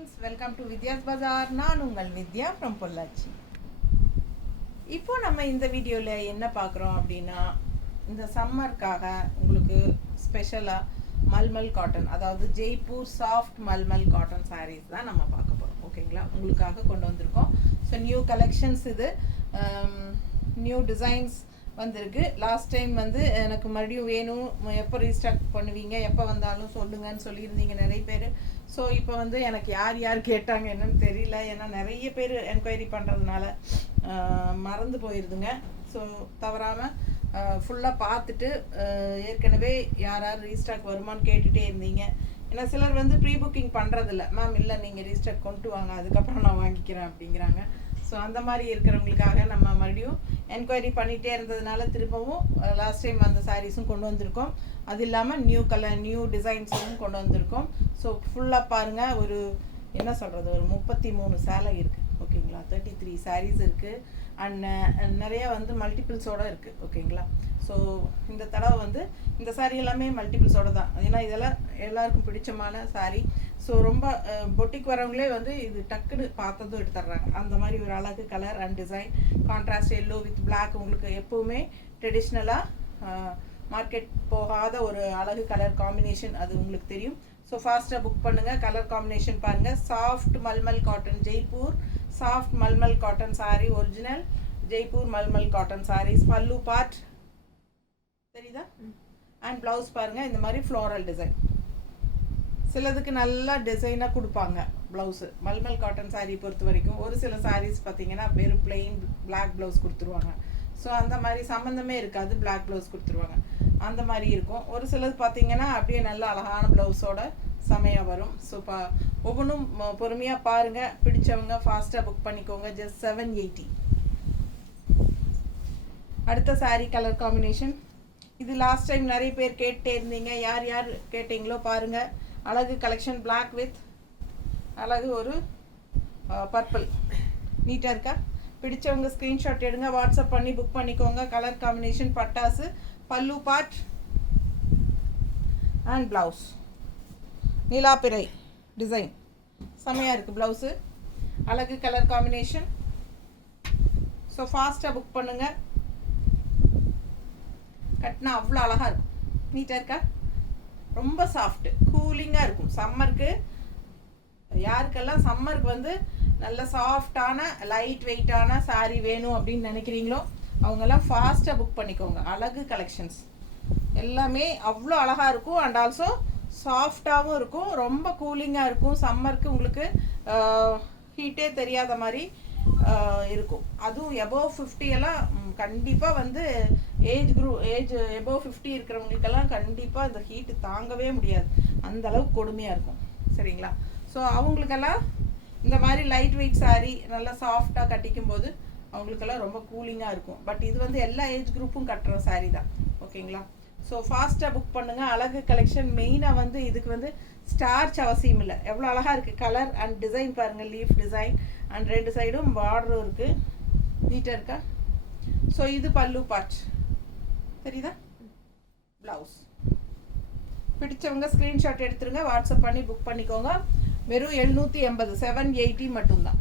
Friends, welcome to Vidya's பஜார். நான் உங்கள் வித்யா from Pollachi. இப்போ நம்ம இந்த வீடியோவில் என்ன பார்க்குறோம் அப்படின்னா, இந்த சம்மருக்காக உங்களுக்கு ஸ்பெஷலாக மல்மல் காட்டன், அதாவது ஜெய்ப்பூர் சாஃப்ட் மல்மல் காட்டன் சாரீஸ் தான் நம்ம பார்க்க போகிறோம். ஓகேங்களா, உங்களுக்காக கொண்டு வந்திருக்கோம். ஸோ நியூ கலெக்ஷன்ஸ், இது நியூ டிசைன்ஸ் வந்திருக்கு. லாஸ்ட் டைம் வந்து எனக்கு மறுபடியும் வேணும், எப்போ ரீஸ்டாக் பண்ணுவீங்க, எப்போ வந்தாலும் சொல்லுங்கன்னு சொல்லியிருந்தீங்க நிறைய பேர். ஸோ இப்போ வந்து எனக்கு யார் கேட்டாங்க என்னன்னு தெரியல, ஏன்னா நிறைய பேர் என்கொயரி பண்ணுறதுனால மறந்து போயிடுதுங்க. ஸோ தவறாமல் ஃபுல்லாக பார்த்துட்டு ஏற்கனவே யார் ரீஸ்டாக் வருமானு கேட்டுகிட்டே இருந்தீங்க. ஏன்னா சிலர் வந்து ப்ரீ புக்கிங் பண்ணுறதில்ல, மேம் இல்லை நீங்கள் ரீஸ்டாக் கொண்டு வாங்க அதுக்கப்புறம் நான் வாங்கிக்கிறேன் அப்படிங்கிறாங்க. ஸோ அந்த மாதிரி இருக்கிறவங்களுக்காக நம்ம மறுபடியும் என்கொயரி பண்ணிகிட்டே இருந்ததுனால திரும்பவும் லாஸ்ட் டைம் அந்த சாரீஸும் கொண்டு வந்திருக்கோம். அது இல்லாமல் நியூ கலர் நியூ டிசைன்ஸும் கொண்டு வந்திருக்கோம். ஸோ ஃபுல்லாக பாருங்கள், ஒரு என்ன சொல்கிறது, ஒரு 33 சேலை இருக்குது. ஓகேங்களா, 33 சாரீஸ் இருக்குது. அண்ட் நிறையா வந்து மல்டிபிள்ஸோடு இருக்குது. ஓகேங்களா, ஸோ இந்த தடவை வந்து இந்த சாரீ எல்லாமே மல்டிபிள்ஸோடு தான், ஏன்னா இதெல்லாம் எல்லாருக்கும் பிடிச்சமான சாரீ. ஸோ ரொம்ப பொட்டிக் வரவங்களே வந்து இது டக்குன்னு பார்த்ததும் எடுத்துடுறாங்க. அந்த மாதிரி ஒரு அழகு colour and design, contrast yellow with black. உங்களுக்கு எப்போவுமே ட்ரெடிஷ்னலாக மார்க்கெட் போகாத ஒரு அழகு கலர் காம்பினேஷன், அது உங்களுக்கு தெரியும். ஸோ ஃபாஸ்ட்டாக புக் பண்ணுங்கள். கலர் காம்பினேஷன் பாருங்கள், soft mulmul cotton, Jaipur soft mulmul cotton sari, original Jaipur mulmul cotton saris. Pallu part தெரியுதா, அண்ட் ப்ளவுஸ் பாருங்கள், இந்த மாதிரி ஃப்ளோரல் டிசைன். சிலதுக்கு நல்லா டிசைனாக கொடுப்பாங்க ப்ளவுஸு. மல்மல் காட்டன் சாரீ பொறுத்த வரைக்கும் ஒரு சில சாரீஸ் பார்த்தீங்கன்னா வெறும் பிளெயின் பிளாக் ப்ளவுஸ் கொடுத்துருவாங்க. ஸோ அந்த மாதிரி சம்மந்தமே இருக்காது, பிளாக் ப்ளவுஸ் கொடுத்துருவாங்க, அந்த மாதிரி இருக்கும். ஒரு சிலது பார்த்தீங்கன்னா அப்படியே நல்ல அழகான ப்ளவுஸோட செமையாக வரும். ஸோ ஒவ்வொன்றும் பொறுமையாக பாருங்கள். பிடிச்சவங்க ஃபாஸ்ட்டாக புக் பண்ணிக்கோங்க. ஜஸ்ட் 780. அடுத்த சாரீ கலர் காம்பினேஷன், இது லாஸ்ட் டைம் நிறைய பேர் கேட்டே இருந்தீங்க. யார் கேட்டீங்களோ பாருங்கள். அழகு கலெக்ஷன், பிளாக் வித் அழகு ஒரு பர்பிள். நீட்டாக இருக்கா? பிடிச்சவங்க ஸ்க்ரீன்ஷாட் எடுங்க, வாட்ஸ்அப் பண்ணி புக் பண்ணிக்கோங்க. கலர் காம்பினேஷன் பட்டாசு, பல்லு பார்ட் அண்ட் ப்ளவுஸ் நீலாப்பிரை டிசைன் செம்மையாக இருக்குது ப்ளவுஸு. அழகு கலர் காம்பினேஷன். ஸோ ஃபாஸ்ட்டாக புக் பண்ணுங்கள். கட்டினா அவ்வளோ அழகாக இருக்கும். நீட்டாக இருக்கா? ரொம்ப சாஃப்ட்டு கூலிங்காக இருக்கும் சம்மருக்கு. யாருக்கெல்லாம் சம்மருக்கு வந்து நல்ல சாஃப்டான லைட் வெயிட்டான சாரீ வேணும் அப்படின்னு நினைக்கிறீங்களோ அவங்கெல்லாம் ஃபாஸ்ட்டாக புக் பண்ணிக்கோங்க. அழகு கலெக்ஷன்ஸ் எல்லாமே அவ்வளோ அழகாக இருக்கும். அண்ட் ஆல்சோ சாஃப்டாகவும் இருக்கும், ரொம்ப கூலிங்காக இருக்கும். சம்மருக்கு உங்களுக்கு ஹீட்டே தெரியாத மாதிரி இருக்கும். அதுவும் எபோவ் 50 எல்லாம் கண்டிப்பாக வந்து ஏஜ் எபோவ் 50 இருக்கிறவங்களுக்கெல்லாம் கண்டிப்பாக இந்த ஹீட்டு தாங்கவே முடியாது, அந்த அளவுக்கு கொடுமையாக இருக்கும். சரிங்களா, ஸோ அவங்களுக்கெல்லாம் இந்த மாதிரி லைட் வெயிட் சாரீ நல்லா சாஃப்டாக கட்டிக்கும் போது அவங்களுக்கெல்லாம் ரொம்ப கூலிங்காக இருக்கும். பட் இது வந்து எல்லா ஏஜ் குரூப்பும் கட்டுற சாரீ தான். ஓகேங்களா, ஸோ ஃபாஸ்ட்டாக புக் பண்ணுங்கள். அழகு கலெக்ஷன் மெயினாக வந்து இதுக்கு வந்து ஸ்டார்ச் அவசியம் இல்லை. எவ்வளோ அழகாக இருக்குது கலர் அண்ட் டிசைன் பாருங்கள், லீஃப் டிசைன் அண்ட் 2 சைடும் பார்டரும் இருக்குது. நீட்டாக இருக்கா? ஸோ இது பல்லு பார்ட் தெரியுதா, ப்ளவுஸ். பிடிச்சவங்க ஸ்க்ரீன்ஷாட் எடுத்துருங்க, வாட்ஸ்அப் பண்ணி புக் பண்ணிக்கோங்க. வெறும் 780, 780 மட்டும்தான்.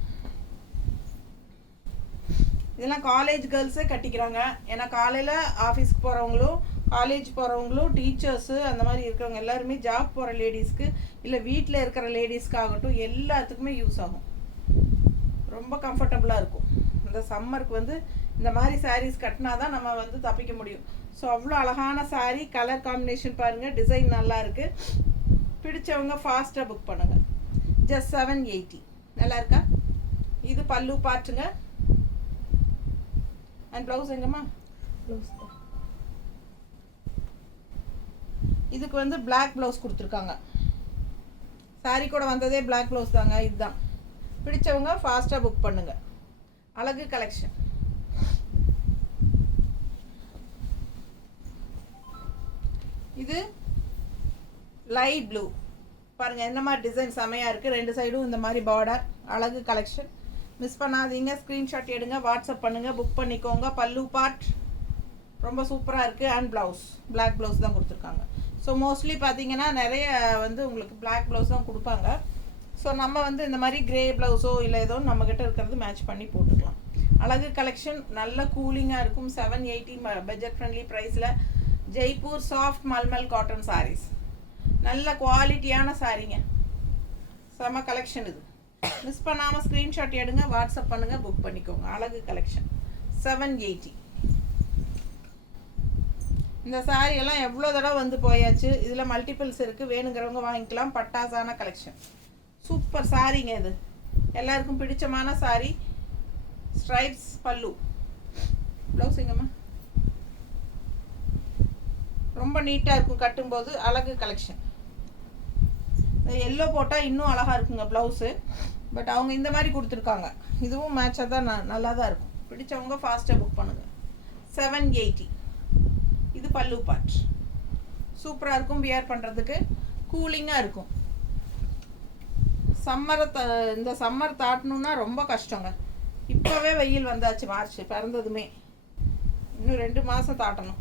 இதெல்லாம் காலேஜ் கேர்ள்ஸே கட்டிக்கிறாங்க. ஏன்னா காலையில் ஆஃபீஸ்க்கு போகிறவங்களும் காலேஜ் போகிறவங்களும் டீச்சர்ஸு அந்த மாதிரி இருக்கிறவங்க எல்லாருமே, ஜாப் போகிற லேடிஸ்க்கு இல்லை வீட்டில் இருக்கிற லேடிஸ்க்காகட்டும் எல்லாத்துக்குமே யூஸ் ஆகும். ரொம்ப கம்ஃபர்டபுளாக இருக்கும். இந்த சம்மருக்கு வந்து இந்த மாதிரி சாரீஸ் கட்டினா தான் நம்ம வந்து தப்பிக்க முடியும். ஸோ அவ்வளோ அழகான சாரீ. கலர் காம்பினேஷன் பாருங்கள், டிசைன் நல்லா இருக்குது. பிடிச்சவங்க ஃபாஸ்ட்டாக புக் பண்ணுங்கள். ஜஸ்ட் 780. நல்லா இருக்கா? இது பல்லு பார்ட்டுங்க. அண்ட் ப்ளவுஸ் எங்கம்மா? ப்ளவுஸ் இதுக்கு வந்து பிளாக் ப்ளவுஸ் கொடுத்துருக்காங்க. சாரீ கூட வந்ததே பிளாக் ப்ளவுஸ் தாங்க. இதுதான். பிடிச்சவங்க ஃபாஸ்ட்டாக புக் பண்ணுங்க. அழகு கலெக்ஷன். இது லைட் ப்ளூ பாருங்கள், என்ன மாதிரி டிசைன் செமையாக இருக்குது. 2 சைடும் இந்த மாதிரி பார்டர். அழகு கலெக்ஷன். மிஸ் பண்ணாதீங்க, ஸ்க்ரீன்ஷாட் எடுங்க, வாட்ஸ்அப் பண்ணுங்கள், புக் பண்ணிக்கோங்க. பல்லு பார்ட் ரொம்ப சூப்பராக இருக்குது. அண்ட் ப்ளவுஸ் பிளாக் ப்ளவுஸ் தான் கொடுத்துருக்காங்க. ஸோ மோஸ்ட்லி பார்த்தீங்கன்னா நிறைய வந்து உங்களுக்கு பிளாக் ப்ளவுஸ் தான் கொடுப்பாங்க. ஸோ நம்ம வந்து இந்த மாதிரி கிரே ப்ளவுஸோ இல்லை ஏதோ நம்மக்கிட்ட இருக்கிறது மேட்ச் பண்ணி போட்டுக்கலாம். அழகு கலெக்ஷன், நல்ல கூலிங்காக இருக்கும். 780 பட்ஜெட் ஃப்ரெண்ட்லி ப்ரைஸில் ஜெய்ப்பூர் சாஃப்ட் மல்மல் காட்டன் சாரீஸ். நல்ல குவாலிட்டியான சாரீங்க, செம கலெக்ஷன். இது மிஸ் பண்ணாமல் ஸ்க்ரீன்ஷாட் எடுங்க, வாட்ஸ்அப் பண்ணுங்கள், புக் பண்ணிக்கோங்க. அழகு கலெக்ஷன் 780. இந்த சாரீ எல்லாம் எவ்வளோ தடவை வந்து போயாச்சு. இதில் மல்டிபிள்ஸ் இருக்குது, வேணுங்கிறவங்க வாங்கிக்கலாம். பட்டாசான கலெக்ஷன், சூப்பர் சாரீங்க. இது எல்லாருக்கும் பிடிச்சமான சாரீ. ஸ்ட்ரைப்ஸ் பல்லு, ப்ளவுஸ் எங்கம்மா ரொம்ப நீட்டாக இருக்கும் கட்டும்போது. அழகு கலெக்ஷன். எல்லோ போட்டால் இன்னும் அழகாக இருக்குங்க ப்ளவுஸு. பட் அவங்க இந்த மாதிரி கொடுத்துருக்காங்க. இதுவும் மேட்சாக தான் நல்லா தான் இருக்கும். பிடிச்சவங்க ஃபாஸ்ட்டாக புக் பண்ணுங்கள். 780. இது பல்லு பார்ட். சூப்பராக இருக்கும், வியர் பண்ணுறதுக்கு கூலிங்காக இருக்கும். இந்த சம்மர் தாட்டணுன்னா ரொம்ப கஷ்டங்க. இப்போவே வெயில் வந்தாச்சு, மார்ச் பிறந்ததுமே. இன்னும் 2 மாதம் தாட்டணும்.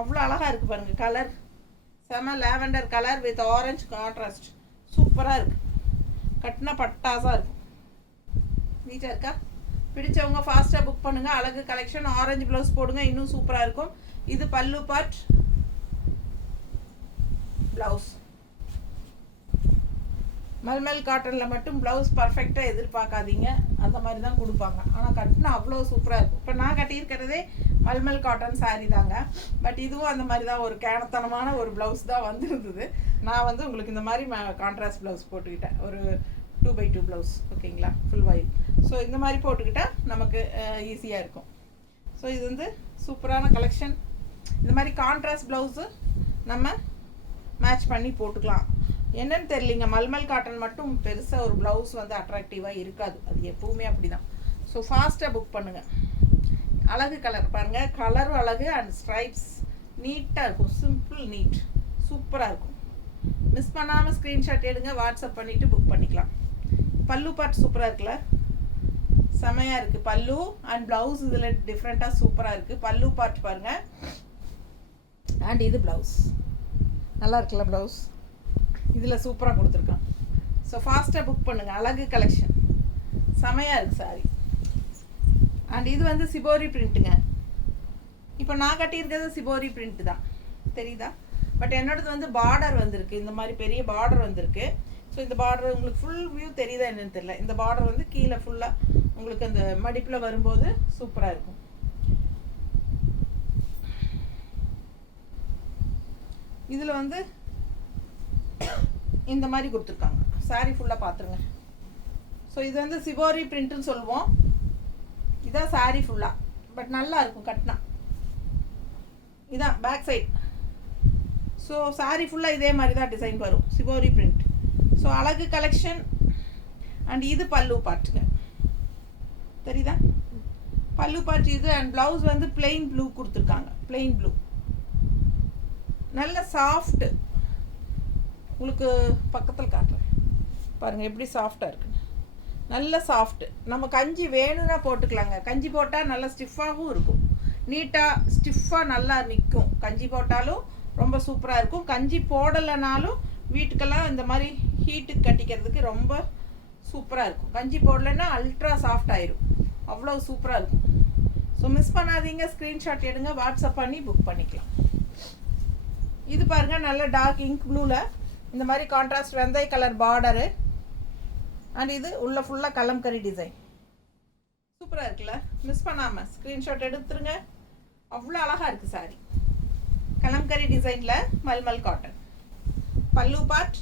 அவ்வளோ அழகாக இருக்குது பாருங்கள். கலர் செம lavender colour with orange contrast. சூப்பராக இருக்குது, கட்டினா பட்டாசாக இருக்கும். நீட்டாக இருக்கா? பிடிச்சவங்க ஃபாஸ்ட்டாக புக் பண்ணுங்கள். அழகு கலெக்ஷன். ஆரஞ்சு ப்ளவுஸ் போடுங்க, இன்னும் சூப்பராக இருக்கும். இது பல்லு பார்ட், ப்ளவுஸ். மல்மல் காட்டனில் மட்டும் ப்ளவுஸ் பர்ஃபெக்டாக எதிர்பார்க்காதீங்க, அந்த மாதிரி தான் கொடுப்பாங்க. ஆனால் கட்டினா அவ்வளோ சூப்பராக இருக்கும். இப்போ நான் கட்டியிருக்கிறதே மல்மல் காட்டன் சாரீ தாங்க. பட் இதுவும் அந்த மாதிரி தான், ஒரு கேனத்தனமான ஒரு ப்ளவுஸ் தான் வந்துருந்தது. நான் வந்து உங்களுக்கு இந்த மாதிரி கான்ட்ராஸ்ட் ப்ளவுஸ் போட்டுக்கிட்டேன், ஒரு 2x2 ப்ளவுஸ். ஓகேங்களா, ஃபுல் ஒயிட். ஸோ இந்த மாதிரி போட்டுக்கிட்டால் நமக்கு ஈஸியாக இருக்கும். ஸோ இது வந்து சூப்பரான கலெக்ஷன். இந்த மாதிரி கான்ட்ராஸ்ட் ப்ளவுஸு நம்ம மேட்ச் பண்ணி போட்டுக்கலாம். என்னன்னு தெரியலிங்க, மல்மல் காட்டன் மட்டும் பெருசாக ஒரு ப்ளவுஸ் வந்து அட்ராக்டிவாக இருக்காது. அது எப்பவுமே அப்படி தான். ஸோ ஃபாஸ்ட்டாக புக் பண்ணுங்கள். அழகு கலர் பாருங்கள், கலரும் அழகு அண்ட் ஸ்ட்ரைப்ஸ் நீட்டாக இருக்கும். சிம்பிள் நீட், சூப்பராக இருக்கும். மிஸ் பண்ணாமல் ஸ்க்ரீன்ஷாட் எடுங்க, வாட்ஸ்அப் பண்ணிவிட்டு புக் பண்ணிக்கலாம். பல்லு பார்ட் சூப்பராக இருக்குல்ல, செமையாக இருக்குது. பல்லு அண்ட் ப்ளவுஸ் இதில் டிஃப்ரெண்ட்டாக சூப்பராக இருக்குது. பல்லு பார்ட் பாருங்கள், அண்ட் இது ப்ளவுஸ். நல்லா இருக்குல்ல ப்ளவுஸ்? இதில் சூப்பராக கொடுத்துருக்கான். ஸோ ஃபாஸ்ட்டாக புக் பண்ணுங்கள். அழகு கலெக்ஷன், செமையாக இருக்குது சாரி. அண்ட் இது வந்து சிபோரி பிரிண்ட்டுங்க. இப்போ நான் கட்டியிருக்கிறது சிபோரி பிரிண்ட்டு தான், தெரியுதா? பட் என்னோடது வந்து பார்டர் வந்திருக்கு, இந்த மாதிரி பெரிய பார்டர் வந்திருக்கு. ஸோ இந்த பார்டர் உங்களுக்கு ஃபுல் வியூ தெரியுதா என்னன்னு தெரியல. இந்த பார்டர் வந்து கீழே ஃபுல்லாக உங்களுக்கு அந்த மடிப்பில் வரும்போது சூப்பராக இருக்கும். இதில் வந்து இந்த மாதிரி கொடுத்துருக்காங்க. சாரீ ஃபுல்லாக பார்த்துருங்க. ஸோ இது வந்து சிபோரி பிரிண்ட்டுன்னு சொல்லுவோம். இதான் சாரீ ஃபுல்லாக. பட் நல்லா இருக்கும் கட்டினா. இதான் பேக் சைட். ஸோ சாரீ ஃபுல்லாக இதே மாதிரி தான் டிசைன் வரும், சிபோரி பிரிண்ட். ஸோ அழகு கலெக்ஷன். அண்ட் இது பல்லு பார்ட்டுங்க, தெரியுதா? பல்லு பார்ட் இது. அண்ட் ப்ளவுஸ் வந்து பிளெயின் ப்ளூ கொடுத்துருக்காங்க, பிளெயின் ப்ளூ. நல்ல சாஃப்ட். உங்களுக்கு பக்கத்தில் காட்டுறேன் பாருங்கள் எப்படி சாஃப்டாக இருக்குன்னு. நல்ல சாஃப்ட்டு. நம்ம கஞ்சி வேணும்னா போட்டுக்கலாங்க. கஞ்சி போட்டால் நல்லா ஸ்டிஃபாகவும் இருக்கும், நீட்டாக ஸ்டிஃபாக நல்லா நிற்கும். கஞ்சி போட்டாலும் ரொம்ப சூப்பராக இருக்கும். கஞ்சி போடலைனாலும் வீட்டுக்கெல்லாம் இந்த மாதிரி ஹீட்டுக்கு கட்டிக்கிறதுக்கு ரொம்ப சூப்பராக இருக்கும். கஞ்சி போடலைன்னா அல்ட்ரா சாஃப்ட் ஆயிரும், அவ்வளோ சூப்பராக இருக்கும். ஸோ மிஸ் பண்ணாதீங்க, ஸ்க்ரீன்ஷாட் எடுங்க, வாட்ஸ்அப் பண்ணி புக் பண்ணிக்கலாம். இது பாருங்கள், நல்ல டார்க் இங்க் ப்ளூவில் இந்த மாதிரி கான்ட்ராஸ்ட் வெந்தய கலர் பார்டரு. அண்ட் இது உள்ள ஃபுல்லாக கலம்கரி டிசைன். சூப்பராக இருக்குல்ல? மிஸ் பண்ணாமல் ஸ்க்ரீன்ஷாட் எடுத்துருங்க, அவ்வளோ அழகாக இருக்குது சாரி. கலம்கரி டிசைனில் மல்மல் காட்டன். பல்லு பார்ட்.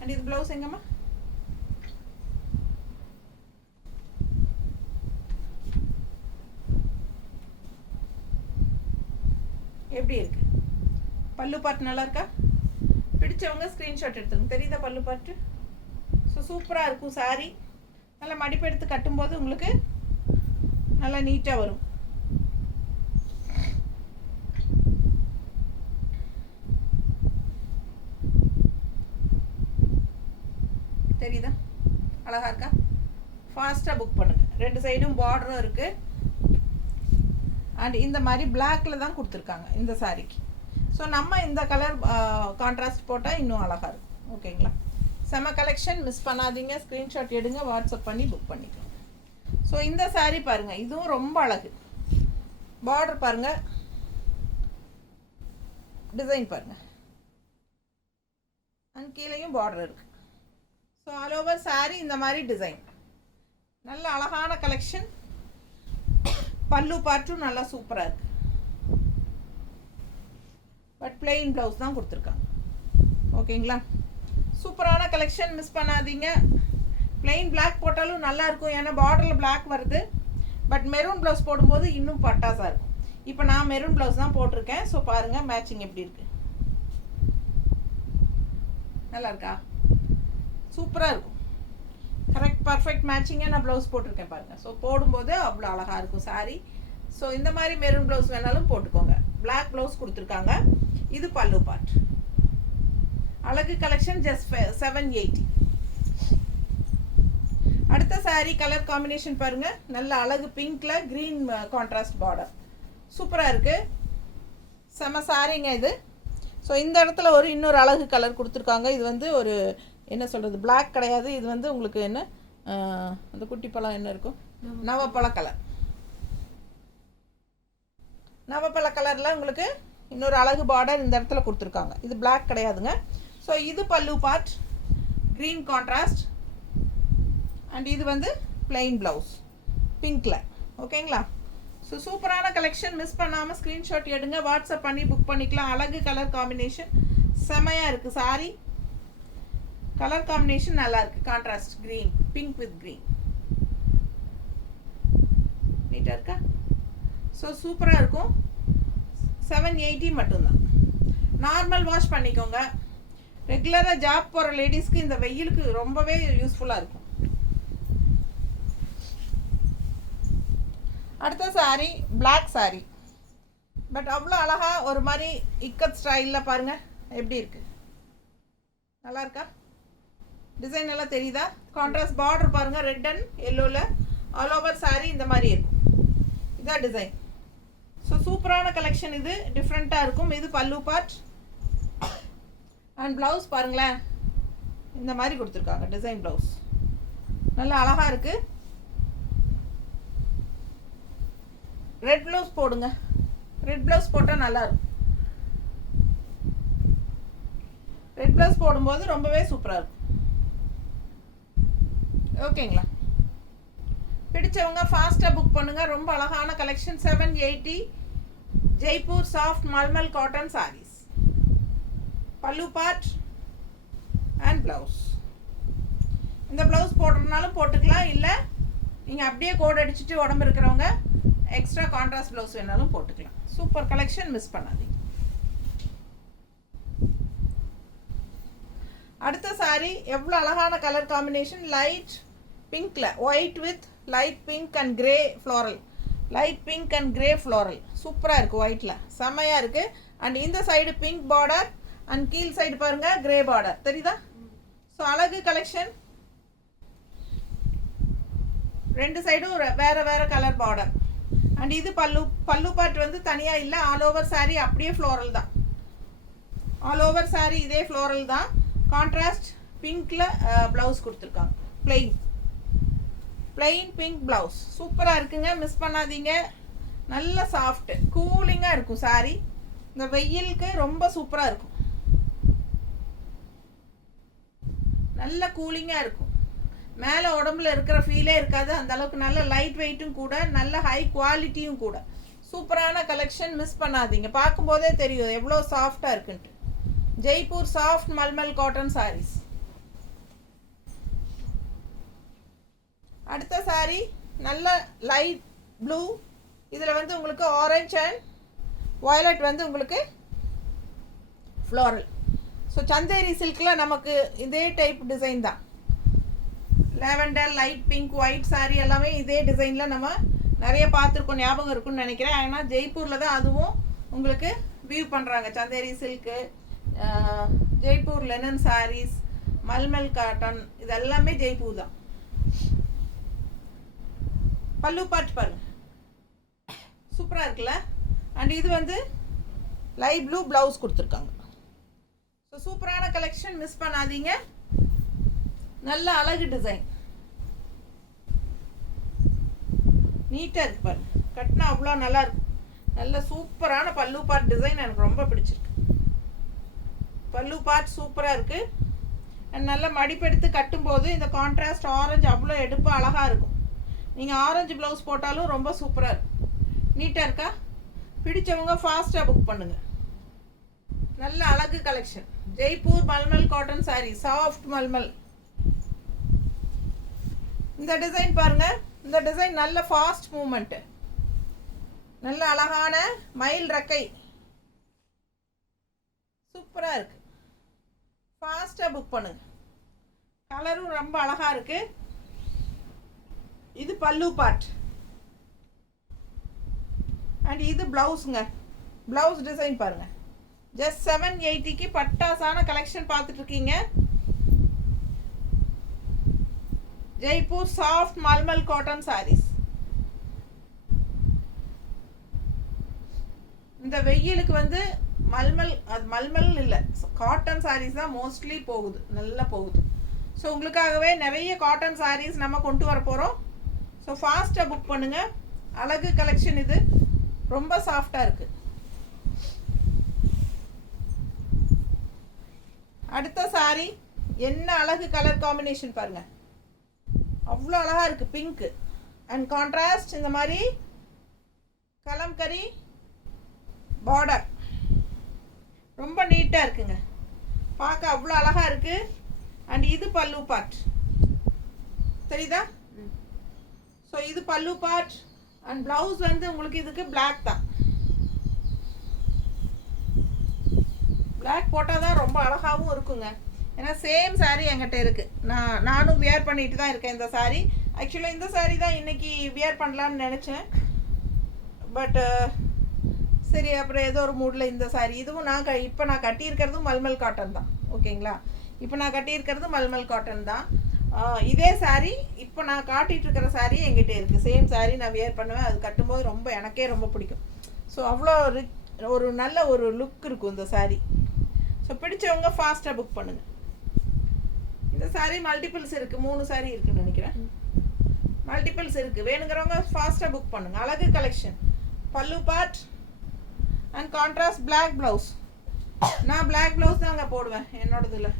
அண்ட் இது ப்ளவுஸ் எங்கம்மா? எப்படி இருக்கு பல்லு பார்ட்? நல்லா இருக்கா? பிடிச்சவங்க ஸ்க்ரீன்ஷாட் எடுத்துருங்க. தெரியுதா பல்லு பார்ட்டு? ஸோ சூப்பராக இருக்கும் சாரீ. நல்லா மடிப்பு எடுத்து கட்டும்போது உங்களுக்கு நல்லா நீட்டாக வரும். தெரியுதா? அழகாக இருக்கா? ஃபாஸ்ட்டாக புக் பண்ணுங்கள். 2 சைடும் பார்டரும் இருக்குது. அண்ட் இந்த மாதிரி பிளாக்கில் தான் கொடுத்துருக்காங்க இந்த சாரீக்கு. ஸோ நம்ம இந்த கலர் கான்ட்ராஸ்ட் போட்டால் இன்னும் அழகாக இருக்கும். ஓகேங்களா? செம கலெக்ஷன், மிஸ் பண்ணாதீங்க. ஸ்க்ரீன்ஷாட் எடுங்க, வாட்ஸ்அப் பண்ணி புக் பண்ணிக்கலாம். ஸோ இந்த சாரீ பாருங்கள், இதுவும் ரொம்ப அழகு. பார்டர் பாருங்கள், டிசைன் பாருங்கள், அண்ட் கீழேயும் பார்டர் இருக்குது. ஸோ ஆல் ஓவர் சாரீ இந்த மாதிரி டிசைன், நல்ல அழகான கலெக்ஷன். பல்லு பார்ட்டும் நல்லா சூப்பராக இருக்குது. பட் பிளெயின் ப்ளவுஸ் தான் கொடுத்துருக்காங்க. ஓகேங்களா? சூப்பரான கலெக்ஷன், மிஸ் பண்ணாதீங்க. பிளெயின் பிளாக் போட்டாலும் நல்லாயிருக்கும், ஏன்னா பார்டரில் பிளாக் வருது. பட் மெரூன் ப்ளவுஸ் போடும்போது இன்னும் பட்டாசாக இருக்கும். இப்போ நான் மெரூன் ப்ளவுஸ் தான் போட்டிருக்கேன். ஸோ பாருங்கள் மேட்சிங் எப்படி இருக்குது. நல்லா இருக்கா? சூப்பராக இருக்கும். கரெக்ட் பர்ஃபெக்ட் மேட்சிங்காக நான் ப்ளவுஸ் போட்டிருக்கேன் பாருங்கள். ஸோ போடும்போது அவ்வளோ அழகாக இருக்கும் சாரீ. ஸோ இந்த மாதிரி மெரூன் ப்ளவுஸ் வேணாலும் போட்டுக்கோங்க. பிளாக் ப்ளவுஸ் கொடுத்துருக்காங்க. இது பல்லு பார்ட். அழகு கலெக்ஷன், ஜஸ்ட் 780. அடுத்த சாரீ கலர் காம்பினேஷன் பாருங்க, நல்ல அழகு பிங்க்ல கிரீன் கான்ட்ராஸ்ட் பார்டர், சூப்பராக இருக்கு. செம சாரீங்க இது. ஸோ இந்த இடத்துல ஒரு இன்னொரு அழகு கலர் கொடுத்துருக்காங்க. இது வந்து ஒரு என்ன சொல்கிறது, பிளாக் கிடையாது. இது வந்து உங்களுக்கு என்ன அந்த குட்டி பழம் என்ன இருக்கும், நவப்பழ கலர். நவப்பழ கலரில் உங்களுக்கு இன்னொரு அழகு பார்டர் இந்த இடத்துல கொடுத்துருக்காங்க. இது பிளாக் கிடையாதுங்க. ஸோ இது பல்லு பார்ட், க்ரீன் கான்ட்ராஸ்ட். அண்ட் இது வந்து பிளெயின் ப்ளவுஸ் பிங்க்ல. ஓகேங்களா? ஸோ சூப்பரான கலெக்ஷன், மிஸ் பண்ணாமல் ஸ்க்ரீன்ஷாட் எடுங்க, வாட்ஸ்அப் பண்ணி புக் பண்ணிக்கலாம். அழகு கலர் காம்பினேஷன் செமையாக இருக்குது. சாரி கலர் காம்பினேஷன் நல்லா இருக்குது. Contrast green, pink with green, நீட்டாக இருக்கா? ஸோ சூப்பராக இருக்கும். 780 மட்டும்தான். நார்மல் வாஷ் பண்ணிக்கோங்க. ரெகுலராக ஜாப் போகிற லேடிஸ்க்கு இந்த வெயிலுக்கு ரொம்பவே யூஸ்ஃபுல்லாக இருக்கும். அடுத்த சாரீ பிளாக் சாரீ, பட் அவ்வளோ அழகாக ஒரு மாதிரி இக்கத் ஸ்டைலில் பாருங்கள் எப்படி இருக்குது. நல்லா இருக்கா? டிசைன் எல்லாம் தெரியுதா? கான்ட்ராஸ்ட் பார்டர் பாருங்கள், ரெட் அண்ட் எல்லோவில் ஆல் ஓவர் சாரீ இந்த மாதிரி இருக்கும். இதான் டிசைன். ஸோ சூப்பரான கலெக்ஷன், இது டிஃப்ரெண்ட்டாக இருக்கும். இது பல்லு பார்ட். அண்ட் ப்ளவுஸ் பாருங்களேன், இந்த மாதிரி கொடுத்துருக்காங்க டிசைன் ப்ளவுஸ், நல்லா அழகாக இருக்குது. ரெட் ப்ளவுஸ் போடுங்க, ரெட் ப்ளவுஸ் போட்டால் நல்லாயிருக்கும். ரெட் ப்ளவுஸ் போடும்போது ரொம்பவே சூப்பராக இருக்கும். ஓகேங்களா? பிடிச்சவங்க ஃபாஸ்ட்டாக புக் பண்ணுங்கள். ரொம்ப அழகான collection. 780 Jaipur soft mulmul cotton saris. Pallu part and blouse. இந்த ப்ளவுஸ் போடுறதுனாலும் போட்டுக்கலாம், இல்லை நீங்கள் அப்படியே கோட் அடிச்சுட்டு உடம்பு இருக்கிறவங்க எக்ஸ்ட்ரா கான்ட்ராஸ்ட் ப்ளவுஸ் வேணாலும் போட்டுக்கலாம். சூப்பர் கலெக்ஷன், மிஸ் பண்ணாதீங்க. அடுத்த சாரீ எவ்வளோ அழகான கலர் காம்பினேஷன், லைட் பிங்க்ல white with light pink and grey floral. Light pink and grey floral சூப்பராக இருக்குது. ஒயிட்டில் செம்மையாக இருக்குது. அண்ட் இந்த சைடு பிங்க் பார்டர் அண்ட் கீழ் சைடு பாருங்கள் கிரே பார்டர் தெரியுதா? ஸோ அழகு கலெக்ஷன். ரெண்டு சைடும் வேறு வேறு கலர் பார்டர். அண்ட் இது பல்லு பார்ட் வந்து தனியாக இல்லை, ஆல் ஓவர் சாரீ அப்படியே ஃப்ளோரல் தான். ஆல் ஓவர் சாரீ இதே ஃப்ளோரல் தான். கான்ட்ராஸ்ட் பிங்க்கில் ப்ளவுஸ் கொடுத்துருக்காங்க. பிளெயின் பிங்க் ப்ளவுஸ் சூப்பராக இருக்குங்க, மிஸ் பண்ணாதீங்க. நல்ல சாஃப்ட் கூலிங்காக இருக்கும் சாரீ. இந்த வெயிலுக்கு ரொம்ப சூப்பராக இருக்கும். நல்ல கூலிங்காக இருக்கும். மேலே உடம்புல இருக்கிற ஃபீலே இருக்காது. அந்த அளவுக்கு நல்ல லைட் வெயிட்டும் கூட, நல்ல ஹை குவாலிட்டியும் கூட. சூப்பரான கலெக்ஷன், மிஸ் பண்ணாதீங்க. பார்க்கும்போதே தெரியும் எவ்வளோ சாஃப்டாக இருக்குன்ட்டு. Jaipur soft mulmul cotton saris. அடுத்த சாரீ நல்ல லைட் ப்ளூ, இதில் வந்து உங்களுக்கு ஆரஞ்ச் அண்ட் வயலட் வந்து உங்களுக்கு ஃப்ளோரல். ஸோ சந்தேரி சில்கில் நமக்கு இதே டைப் டிசைன் தான். Lavender, light pink, white sari எல்லாமே இதே டிசைனில் நம்ம நிறைய பார்த்துருக்கோம், ஞாபகம் இருக்குன்னு நினைக்கிறேன். ஆனால் ஜெய்ப்பூரில் தான் அதுவும் உங்களுக்கு வியூ பண்ணுறாங்க. Chanderi silk, Jaipur linen saris, mulmul cotton, இது எல்லாமே ஜெய்ப்பூர் தான். பல்லு பார்ட் பாருங்க, சூப்பராக இருக்குல்ல? அண்ட் இது வந்து லைட் ப்ளூ ப்ளவுஸ் கொடுத்துருக்காங்க. ஸோ சூப்பரான கலெக்ஷன், மிஸ் பண்ணாதீங்க. நல்ல அழகு டிசைன், நீட்டாக இருக்கு பாருங்க. கட்டினா அவ்வளோ நல்லா இருக்கும். நல்ல சூப்பரான பல்லு பார்ட் டிசைன் எனக்கு ரொம்ப பிடிச்சிருக்கு. பல்லு பார்ட் சூப்பராக இருக்குது. அண்ட் நல்லா மடிப்பெடுத்து கட்டும்போது இந்த கான்ட்ராஸ்ட் ஆரஞ்சு அவ்வளோ எடுப்பு அழகாக இருக்கும். நீங்கள் ஆரஞ்சு ப்ளவுஸ் போட்டாலும் ரொம்ப சூப்பராக இருக்கும். நீட்டாக இருக்கா? பிடிச்சவங்க ஃபாஸ்ட்டாக புக் பண்ணுங்கள். நல்ல அழகு collection. Jaipur mulmul cotton sari, soft mulmul. இந்த டிசைன் பாருங்க. இந்த டிசைன் நல்ல ஃபாஸ்ட் மூமெண்ட், நல்ல அழகான மயில் ரெக்கை, சூப்பராக இருக்கு. ஃபாஸ்ட்டாக புக் பண்ணுங்க. கலரும் ரொம்ப அழகா இருக்கு. இது பல்லு பார்ட் அண்ட் இது பிளவுஸுங்க. பிளவுஸ் டிசைன் பாருங்க. ஜஸ்ட் 780க்கு பட்டாசான கலெக்ஷன் பார்த்துட்டு இருக்கீங்க. Jaipur soft mulmul cotton saris. இந்த வெயிலுக்கு வந்து மல்மல், அது மல்மல் இல்லை, காட்டன் சாரீஸ் தான் மோஸ்ட்லி போகுது, நல்லா போகுது. ஸோ உங்களுக்காகவே நிறைய காட்டன் சாரீஸ் நம்ம கொண்டு வர போகிறோம். ஸோ ஃபாஸ்ட்டாக புக் பண்ணுங்கள். அழகு கலெக்ஷன். இது ரொம்ப சாஃப்டாக இருக்குது. அடுத்த சாரீ என்ன அழகு கலர் காம்பினேஷன் பாருங்கள். அவ்வளோ அழகாக இருக்குது. பிங்க்கு அண்ட் கான்ட்ராஸ்ட் இந்த மாதிரி கலம்கரி பார்டர் ரொம்ப நீட்டாக இருக்குங்க. பார்க்க அவ்வளோ அழகாக இருக்குது. அண்ட் இது பல்லு பார்ட் தெரியுதா? ஸோ இது பல்லு பார்ட் அண்ட் ப்ளவுஸ் வந்து உங்களுக்கு இதுக்கு பிளாக் தான். பிளாக் போட்டால் தான் ரொம்ப அழகாகவும் இருக்குங்க. ஏன்னா சேம் சாரீ என்கிட்ட இருக்குது. நானும் வியர் பண்ணிட்டு தான் இருக்கேன் இந்த சாரீ. ஆக்சுவலாக இந்த சாரீ தான் இன்றைக்கி வியர் பண்ணலான்னு நினச்சேன். பட்டு சரி, அப்புறம் ஏதோ ஒரு மூடில் இந்த சாரீ, இதுவும் இப்போ நான் கட்டியிருக்கிறதும் மல்மல் காட்டன் தான். ஓகேங்களா? இப்போ நான் கட்டியிருக்கிறது மல்மல் காட்டன் தான். இதே சாரீ இப்போ நான் காட்டிகிட்டு இருக்கிற சாரீ என்கிட்ட இருக்குது. சேம் சாரீ நான் வியர் பண்ணுவேன். அது கட்டும்போது ரொம்ப எனக்கே ரொம்ப பிடிக்கும். ஸோ அவ்வளோ ஒரு நல்ல ஒரு லுக் இருக்கும் இந்த சாரீ. ஸோ பிடிச்சவங்க ஃபாஸ்ட்டாக புக் பண்ணுங்கள். இந்த சாரீ மல்டிபிள்ஸ் இருக்குது. 3 சாரீ இருக்குதுன்னு நினைக்கிறேன். மல்டிபிள்ஸ் இருக்குது. வேணுங்கிறவங்க ஃபாஸ்ட்டாக புக் பண்ணுங்கள். அழகு collection. Pallu part and contrast black blouse. நான் பிளாக் ப்ளவுஸ் தாங்க போடுவேன் என்னோடதில்.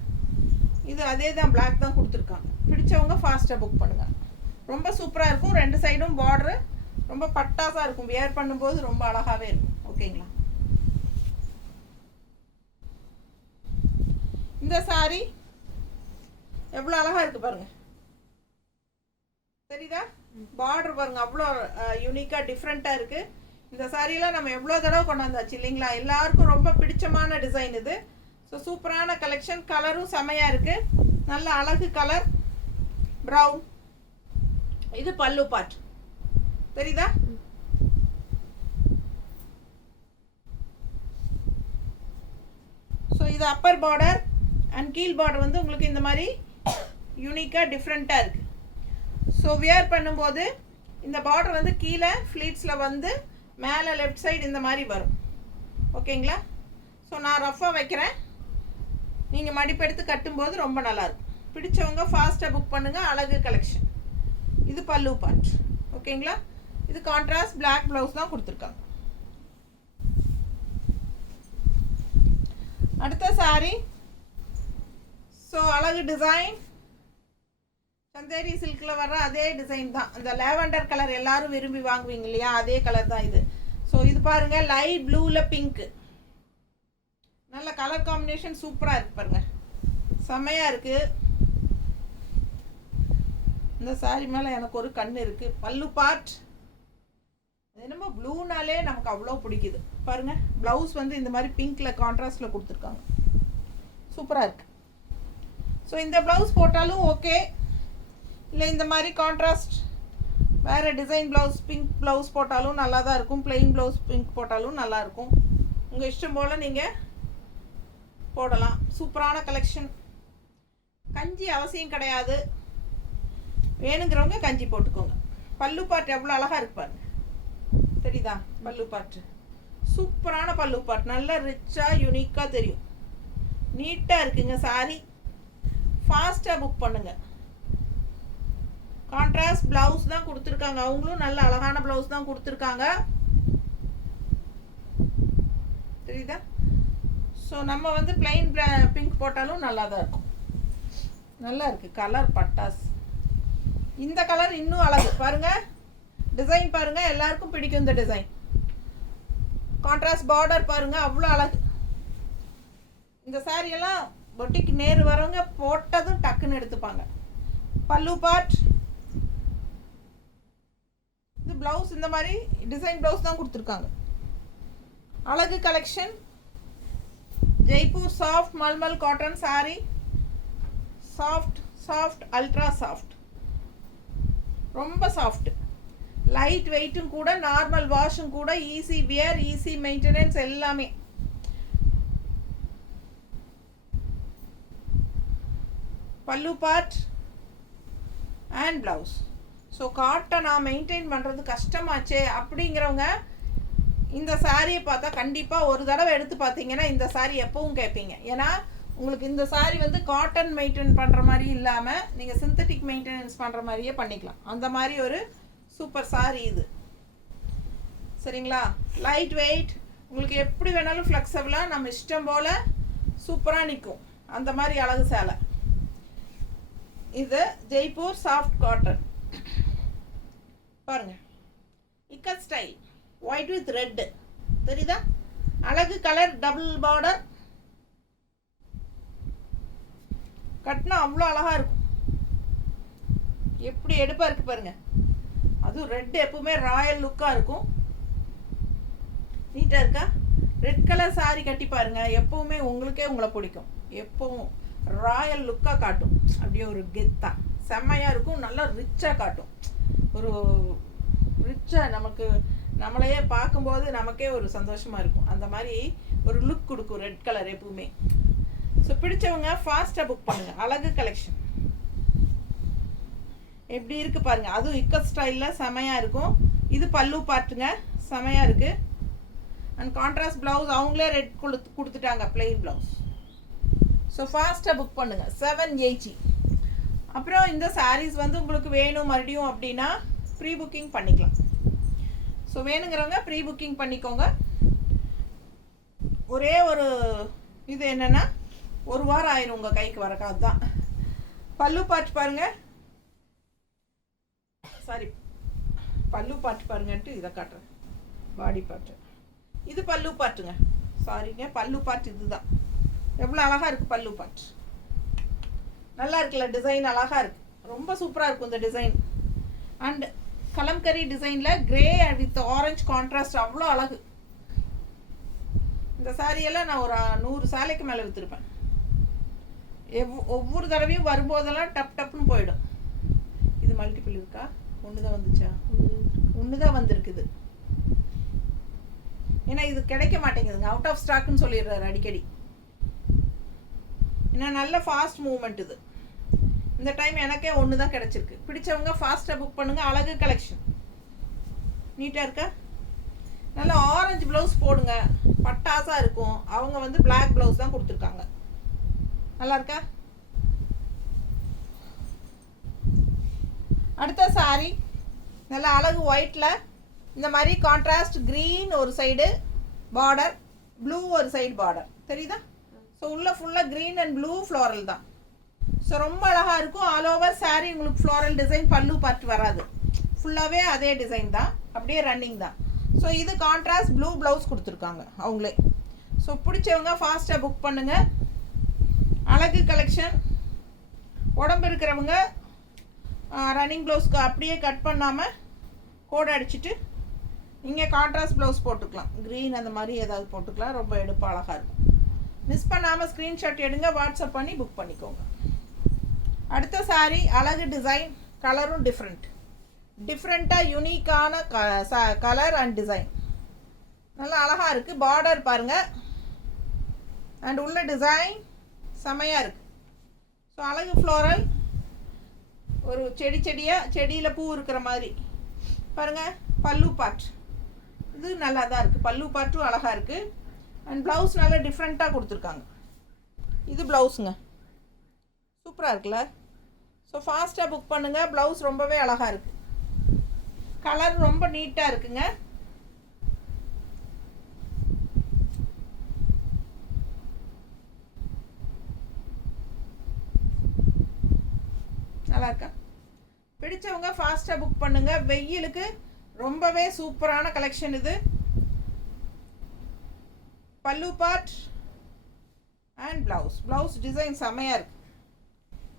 இது அதே தான், பிளாக் தான் கொடுத்துருக்காங்க. பிடிச்சவங்க ஃபாஸ்ட்டாக புக் பண்ணுங்கள். ரொம்ப சூப்பராக இருக்கும். 2 சைடும் பார்டரு ரொம்ப பட்டாசாக இருக்கும். வியர் பண்ணும்போது ரொம்ப அழகாகவே இருக்கும். ஓகேங்களா? இந்த சாரீ எவ்வளோ அழகாக இருக்குது பாருங்கள். தெரியுதா? பார்டர் பாருங்கள், அவ்வளோ யூனிக்காக டிஃப்ரெண்ட்டாக இருக்குது. இந்த சாரியெல்லாம் நம்ம எவ்வளோ தடவை கொண்டாந்தாச்சு இல்லைங்களா? எல்லாருக்கும் ரொம்ப பிடிச்சமான டிசைன் இது. ஸோ சூப்பரான கலெக்ஷன். கலரும் செமையாக இருக்குது. நல்ல அழகு கலர் ப்ரௌன். இது பல்லு பார்ட் தெரியுதா? ஸோ இது அப்பர் பார்டர் அண்ட் கீழ் பார்டர் வந்து உங்களுக்கு இந்த மாதிரி யூனிக்காக டிஃப்ரெண்ட்டாக இருக்குது. ஸோ வியர் பண்ணும்போது இந்த பார்டர் வந்து கீழே ஃப்ளீட்ஸில் வந்து மேலே லெஃப்ட் சைடு இந்த மாதிரி வரும். ஓகேங்களா? ஸோ நான் ரஃப்பாக வைக்கிறேன். நீங்கள் மடிப்பெடுத்து கட்டும்போது ரொம்ப நல்லாயிருக்கும். பிடிச்சவங்க ஃபாஸ்ட்டாக புக் பண்ணுங்கள். அழகு கலெக்ஷன். இது பல்லு பார்ட். ஓகேங்களா? இது கான்ட்ராஸ்ட் பிளாக் ப்ளவுஸ் தான் கொடுத்துருக்காங்க. அடுத்த சாரீ. ஸோ அழகு டிசைன். சந்தேரி சில்கில் வர்ற அதே டிசைன் தான். இந்த லேவண்டர் கலர் எல்லாரும் விரும்பி வாங்குவீங்க இல்லையா? அதே கலர் தான் இது. ஸோ இது பாருங்கள், லைட் ப்ளூவில் பிங்க்கு. நல்ல கலர் காம்பினேஷன் சூப்பராக இருக்குது பாருங்கள். செம்மையாக இருக்குது. இந்த சாரீ மேலே எனக்கு ஒரு கண் இருக்குது. பல்லு பார்ட் என்னமோ ப்ளூனாலே நமக்கு அவ்வளோ பிடிக்குது பாருங்கள். ப்ளவுஸ் வந்து இந்த மாதிரி பிங்க்கில் கான்ட்ராஸ்டில் கொடுத்துருக்காங்க. சூப்பராக இருக்குது. ஸோ இந்த ப்ளவுஸ் போட்டாலும் ஓகே, இல்லை இந்த மாதிரி கான்ட்ராஸ்ட் வேறு டிசைன் ப்ளவுஸ் பிங்க் ப்ளவுஸ் போட்டாலும் நல்லா தான் இருக்கும். பிளெயின் ப்ளவுஸ் பிங்க் போட்டாலும் நல்லாயிருக்கும். உங்கள் இஷ்டம் போல் நீங்கள் போடலாம். சூப்பரான கலெக்ஷன். கஞ்சி அவசியம் கிடையாது. வேணுங்கிறவங்க கஞ்சி போட்டுக்கோங்க. பல்லு பார்ட் எவ்வளோ அழகாக இருக்கு பாருங்க. தெரியுதா? பல்லு பார்ட் சூப்பரான பல்லு பார்ட். நல்லா ரிச்சாக யூனிக்காக தெரியும். நீட்டாக இருக்குங்க சாரி. ஃபாஸ்ட்டாக புக் பண்ணுங்கள். கான்ட்ராஸ்ட் ப்ளவுஸ் தான் கொடுத்துருக்காங்க. அவங்களும் நல்ல அழகான ப்ளவுஸ் தான் கொடுத்துருக்காங்க. தெரியுதா? ஸோ நம்ம வந்து பிளைன் பிங்க் போட்டாலும் நல்லா தான் இருக்கும். நல்லா இருக்குது கலர் பட்டாஸ். இந்த கலர் இன்னும் அழகு பாருங்கள். டிசைன் பாருங்கள், எல்லாருக்கும் பிடிக்கும் இந்த டிசைன். கான்ட்ராஸ்ட் பார்டர் பாருங்கள், அவ்வளோ அழகு. இந்த சாரியெல்லாம் பொட்டிக்கு நேரு வரவங்க போட்டதும் டக்குன்னு எடுத்துப்பாங்க. பல்லு பார்ட், இது ப்ளவுஸ் இந்த மாதிரி டிசைன் ப்ளவுஸ் தான் கொடுத்துருக்காங்க. அழகு collection. Jaipur soft mulmul cotton sorry. Soft ultra soft, ரொம்ப சாஃப்ட், லைட் வெயிட்டும் கூட, நார்மல் வாஷும் கூட, ஈஸி வியர், ஈஸி மெயின்டெனன்ஸ் எல்லாமே. பல்லு பார்ட் அண்ட் ப்ளவுஸ். ஸோ காட்டனை மெயின்டைன் பண்ணுறது கஷ்டமாச்சே அப்படிங்கிறவங்க இந்த சாரியை பார்த்தா கண்டிப்பாக ஒரு தடவை எடுத்து பார்த்தீங்கன்னா இந்த சாரி எப்பவும் கேட்பீங்க. ஏன்னா உங்களுக்கு இந்த சாரி வந்து காட்டன் மெயின்டைன் பண்ணுற மாதிரி இல்லாமல் நீங்கள் சிந்தட்டிக் மெயின்டெனன்ஸ் பண்ணுற மாதிரியே பண்ணிக்கலாம். அந்த மாதிரி ஒரு சூப்பர் சாரி இது. சரிங்களா? லைட் வெயிட், உங்களுக்கு எப்படி வேணாலும் ஃப்ளெக்சிபிளாக நம்ம இஷ்டம் போல் சூப்பராக நிற்கும். அந்த மாதிரி அழகு சேலை இது. ஜெய்ப்பூர் சாஃப்ட் காட்டன் பாருங்கள். Ikat style, white with red. தெரியுதா? அழகு கலர், டபுள் பார்டர். கட்டினா அவ்வளோ அழகாக இருக்கும். எப்படி எடுப்பாக இருக்குது பாருங்கள். அதுவும் ரெட் எப்பவுமே ராயல் லுக்காக இருக்கும். நீட்டாக இருக்கா? ரெட் கலர் சாரி கட்டி பாருங்கள், எப்பவுமே உங்களுக்கே உங்களை பிடிக்கும். எப்பவும் ராயல் லுக்காக காட்டும். அப்படியே ஒரு கெத்தாக செம்மையாக இருக்கும். நல்லா ரிச்சாக காட்டும். ஒரு ரிச்சாக நமக்கு நம்மளையே பார்க்கும்போது நமக்கே ஒரு சந்தோஷமாக இருக்கும். அந்த மாதிரி ஒரு லுக் கொடுக்கும் ரெட் கலர் எப்பவுமே. ஸோ பிடிச்சவங்க ஃபாஸ்ட்டாக புக் பண்ணுங்கள். அழகு கலெக்ஷன் எப்படி இருக்குது பாருங்கள். அதுவும் இக்கட் ஸ்டைலில் செமையாக இருக்கும். இது பல்லு பார்ட்டுங்க, செமையாக இருக்குது. அண்ட் கான்ட்ராஸ்ட் ப்ளவுஸ் அவங்களே ரெட் கொடுத்துட்டாங்க, பிளெயின் ப்ளவுஸ். ஸோ ஃபாஸ்ட்டாக புக் பண்ணுங்கள். 780. அப்புறம் இந்த சாரீஸ் வந்து உங்களுக்கு வேணும் மறுபடியும் அப்படின்னா ப்ரீ புக்கிங் பண்ணிக்கலாம். ஸோ வேணுங்கிறவங்க ப்ரீ புக்கிங் பண்ணிக்கோங்க. ஒரே ஒரு இது என்னென்னா ஒரு வாரம் ஆயிரும் உங்கள் கைக்கு வரக்கு. அதுதான் பல்லு பாட்டு பாருங்கள். சாரி, பல்லு பாட்டு பாருங்கன்ட்டு இதை காட்டுறேன். பாடி பாட்டு இது பல்லு பாட்டுங்க. சாரிங்க, பல்லு பாட்டு இதுதான். எவ்வளோ அழகாக இருக்குது பல்லு பாட்டு. நல்லா இருக்குல்ல? டிசைன் அழகாக இருக்குது. ரொம்ப சூப்பராக இருக்கும் இந்த டிசைன். அண்ட் கலம்கரி டிசைனில் கிரே வித் ஆரஞ்சு கான்ட்ராஸ்ட் அவ்வளோ அழகு. இந்த சாரியெல்லாம் நான் ஒரு 100 சாலைக்கு மேலே விற்றுருப்பேன். ஒவ்வொரு தடவையும் வரும்போதெல்லாம் டப் டப்புன்னு போயிடும். இது மல்டிபிள் இருக்கா? ஒன்று தான் வந்துச்சா? ஒன்று தான் வந்திருக்குது. ஏன்னா இது கிடைக்க மாட்டேங்குதுங்க, அவுட் ஆஃப் ஸ்டாக்குன்னு சொல்லிடுறாரு அடிக்கடி. ஏன்னா நல்ல ஃபாஸ்ட் மூவ்மெண்ட் இது. இந்த டைம் எனக்கே ஒன்று தான் கிடச்சிருக்கு. பிடிச்சவங்க ஃபாஸ்ட்டாக புக் பண்ணுங்கள். அழகு கலெக்ஷன் நீட்டாக இருக்கா? நல்லா ஆரஞ்சு ப்ளவுஸ் போடுங்க, பட்டாசாக இருக்கும். அவங்க வந்து பிளாக் ப்ளவுஸ் தான் கொடுத்துருக்காங்க. நல்லா இருக்கா? அடுத்த சாரி நல்லா அழகு ஒயிட்டில் இந்த மாதிரி கான்ட்ராஸ்ட் க்ரீன் ஒரு சைடு பார்டர், ப்ளூ ஒரு சைடு பார்டர். தெரியுதா? ஸோ உள்ள ஃபுல்லாக க்ரீன் அண்ட் ப்ளூ ஃப்ளோரல் தான். ஸோ ரொம்ப அழகாக இருக்கும். ஆல் ஓவர் சாரீ உங்களுக்கு ஃப்ளோரல் டிசைன், பல்லு பார்ட் வராது. ஃபுல்லாகவே அதே டிசைன் தான், அப்படியே ரன்னிங் தான். ஸோ இது கான்ட்ராஸ்ட் ப்ளூ ப்ளவுஸ் கொடுத்துருக்காங்க அவங்களே. ஸோ பிடிச்சவங்க ஃபாஸ்ட்டாக புக் பண்ணுங்கள். அழகு கலெக்ஷன். உடம்பு இருக்கிறவங்க ரன்னிங் ப்ளவுஸ்க்கு அப்படியே கட் பண்ணாமல் கோடு அடிச்சுட்டு நீங்கள் கான்ட்ராஸ்ட் ப்ளவுஸ் போட்டுக்கலாம். க்ரீன் அந்த மாதிரி ஏதாவது போட்டுக்கலாம். ரொம்ப எடுப்பு அழகாக இருக்கும். மிஸ் பண்ணாமல் ஸ்க்ரீன்ஷாட் எடுங்க, வாட்ஸ்அப் பண்ணி புக் பண்ணிக்கோங்க. அடுத்த சாரீ அழகு டிசைன், கலரும் டிஃப்ரெண்ட்டாக யூனிக்கான கலர் அண்ட் டிசைன். நல்லா அழகாக இருக்குது. பார்டர் பாருங்கள். அண்ட் உள்ள டிசைன் செமையாக இருக்குது. ஸோ அழகு ஃப்ளோரல், ஒரு செடியில் பூ இருக்கிற மாதிரி பாருங்கள். பல்லு பார்ட் இது நல்லா தான் இருக்குது. பல்லு பார்ட்டும் அழகாக இருக்குது. அண்ட் ப்ளவுஸ் நல்லா டிஃப்ரெண்ட்டாக கொடுத்துருக்காங்க. இது ப்ளவுஸுங்க, சூப்பராக இருக்குல்ல? ஸோ ஃபாஸ்ட்டாக புக் பண்ணுங்கள். ப்ளவுஸ் ரொம்பவே அழகாக இருக்குது. கலர் ரொம்ப நீட்டாக இருக்குங்க. நல்லா இருக்கா? பிடிச்சவங்க ஃபாஸ்ட்டாக புக் பண்ணுங்கள். வெயிலுக்கு ரொம்பவே சூப்பரான கலெக்ஷன் இது. பல்லு பார்ட் அண்ட் ப்ளவுஸ் டிசைன் செமையாக இருக்குது.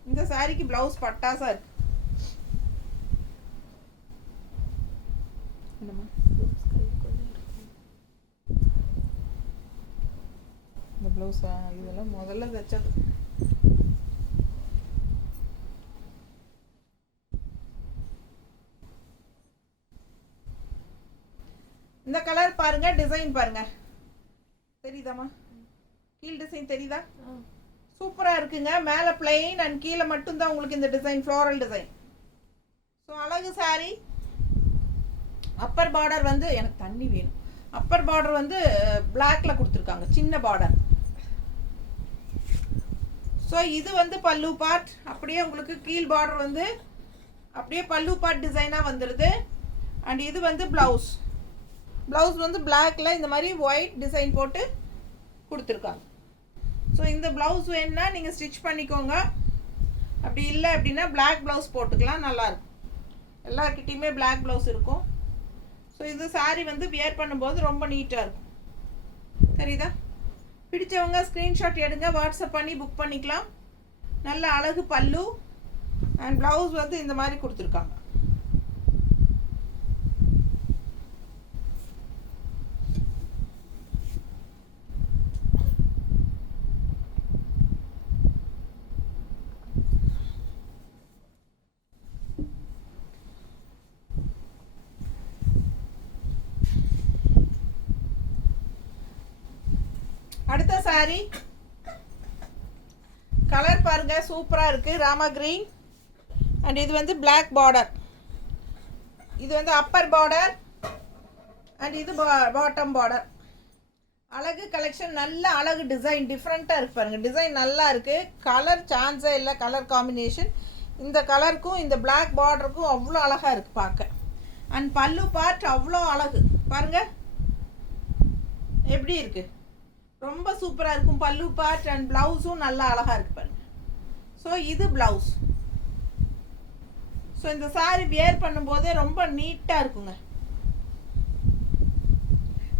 இந்த சாரிக்கு ப்ளவுஸ் பட்டாசாக இருக்குது. இந்த ப்ளவுஸா இதெல்லாம் முதல்ல தைச்சது. இந்த கலர் பாருங்க, டிசைன் பாருங்க, தெரியுதாமா? கீழ் டிசைன் தெரியுதா? சூப்பராக இருக்குங்க. மேலே பிளெயின் அண்ட் கீழே மட்டும்தான் உங்களுக்கு இந்த டிசைன், ஃப்ளோரல் டிசைன். ஸோ அழகு சாரி. அப்பர் பார்டர் வந்து எனக்கு தண்ணி வேணும். அப்பர் பார்டர் வந்து பிளாக்ல கொடுத்துருக்காங்க, சின்ன பார்டர். ஸோ இது வந்து பல்லு பார்ட். அப்படியே உங்களுக்கு கீழ் பார்டர் வந்து அப்படியே பல்லு பார்ட் டிசைனாக வந்துடுது. அண்ட் இது வந்து ப்ளவுஸ் வந்து பிளாக்ல இந்த மாதிரி ஒயிட் டிசைன் போட்டு கொடுத்துருக்காங்க. ஸோ இந்த ப்ளவுஸ் வேணுன்னா நீங்கள் ஸ்டிச் பண்ணிக்கோங்க. அப்படி இல்லை அப்படின்னா பிளாக் ப்ளவுஸ் போட்டுக்கலாம், நல்லாயிருக்கும். எல்லாருக்கிட்டையுமே பிளாக் ப்ளவுஸ் இருக்கும். ஸோ இது சாரீ வந்து வியர் பண்ணும்போது ரொம்ப நீட்டாக இருக்கும். தெரியுதா? பிடிச்சவங்க ஸ்க்ரீன்ஷாட் எடுங்க, வாட்ஸ்அப் பண்ணி புக் பண்ணிக்கலாம். நல்ல அழகு பல்லு அண்ட் ப்ளவுஸ் வந்து இந்த மாதிரி கொடுத்துருக்காங்க. அடுத்த சாரி கலர் பாருங்க, சூப்பராக இருக்குது. ராமா கிரீன் அண்ட் இது வந்து பிளாக் பார்டர். இது வந்து அப்பர் பார்டர் அண்ட் இது பாட்டம் பார்டர். அழகு கலெக்ஷன், நல்ல அழகு டிசைன், டிஃப்ரெண்ட்டாக இருக்குது பாருங்க. டிசைன் நல்லா இருக்குது. கலர் சான்ஸே இல்லை. கலர் காம்பினேஷன் இந்த கலருக்கும் இந்த பிளாக் பார்டருக்கும் அவ்வளோ அழகாக இருக்குது பார்க்க. அண்ட் பல்லு பார்ட் அவ்வளோ அழகு பாருங்க, எப்படி இருக்குது, ரொம்ப சூப்பராக இருக்கும். பல்லு பார்ட் அண்ட் ப்ளவுஸும் நல்லா அழகாக இருக்குது பாருங்க. ஸோ இது ப்ளவுஸ். ஸோ இந்த சாரி வியர் பண்ணும்போதே ரொம்ப நீட்டாக இருக்குங்க.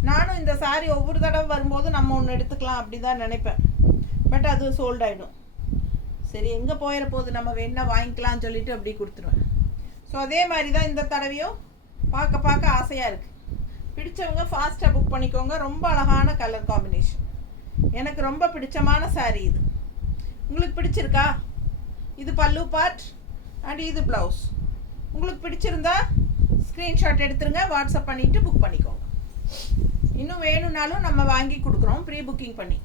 நானும் இந்த சாரி ஒவ்வொரு தடவை வரும்போது நம்ம ஒன்று எடுத்துக்கலாம் அப்படி தான் நினைப்பேன். பட் அது சோல்ட் ஆகிடும். சரி, எங்கே போயிட போகுது, நம்ம வேணா வாங்கிக்கலாம்னு சொல்லிட்டு அப்படி கொடுத்துருவேன். ஸோ அதே மாதிரி தான் இந்த தடவையும் பார்க்க ஆசையாக இருக்குது. பிடிச்சவங்க ஃபாஸ்ட்டாக புக் பண்ணிக்கோங்க. ரொம்ப அழகான கலர் காம்பினேஷன், எனக்கு ரொம்ப பிடிச்சமான சாரீ இது. உங்களுக்கு பிடிச்சிருக்கா? இது பல்லு பார்ட் அண்ட் இது ப்ளவுஸ். உங்களுக்கு பிடிச்சிருந்தா ஸ்க்ரீன்ஷாட் எடுத்துருங்க, வாட்ஸ்அப் பண்ணிவிட்டு புக் பண்ணிக்கோங்க. இன்னும் வேணும்னாலும் நம்ம வாங்கி கொடுக்குறோம் ப்ரீ புக்கிங் பண்ணி.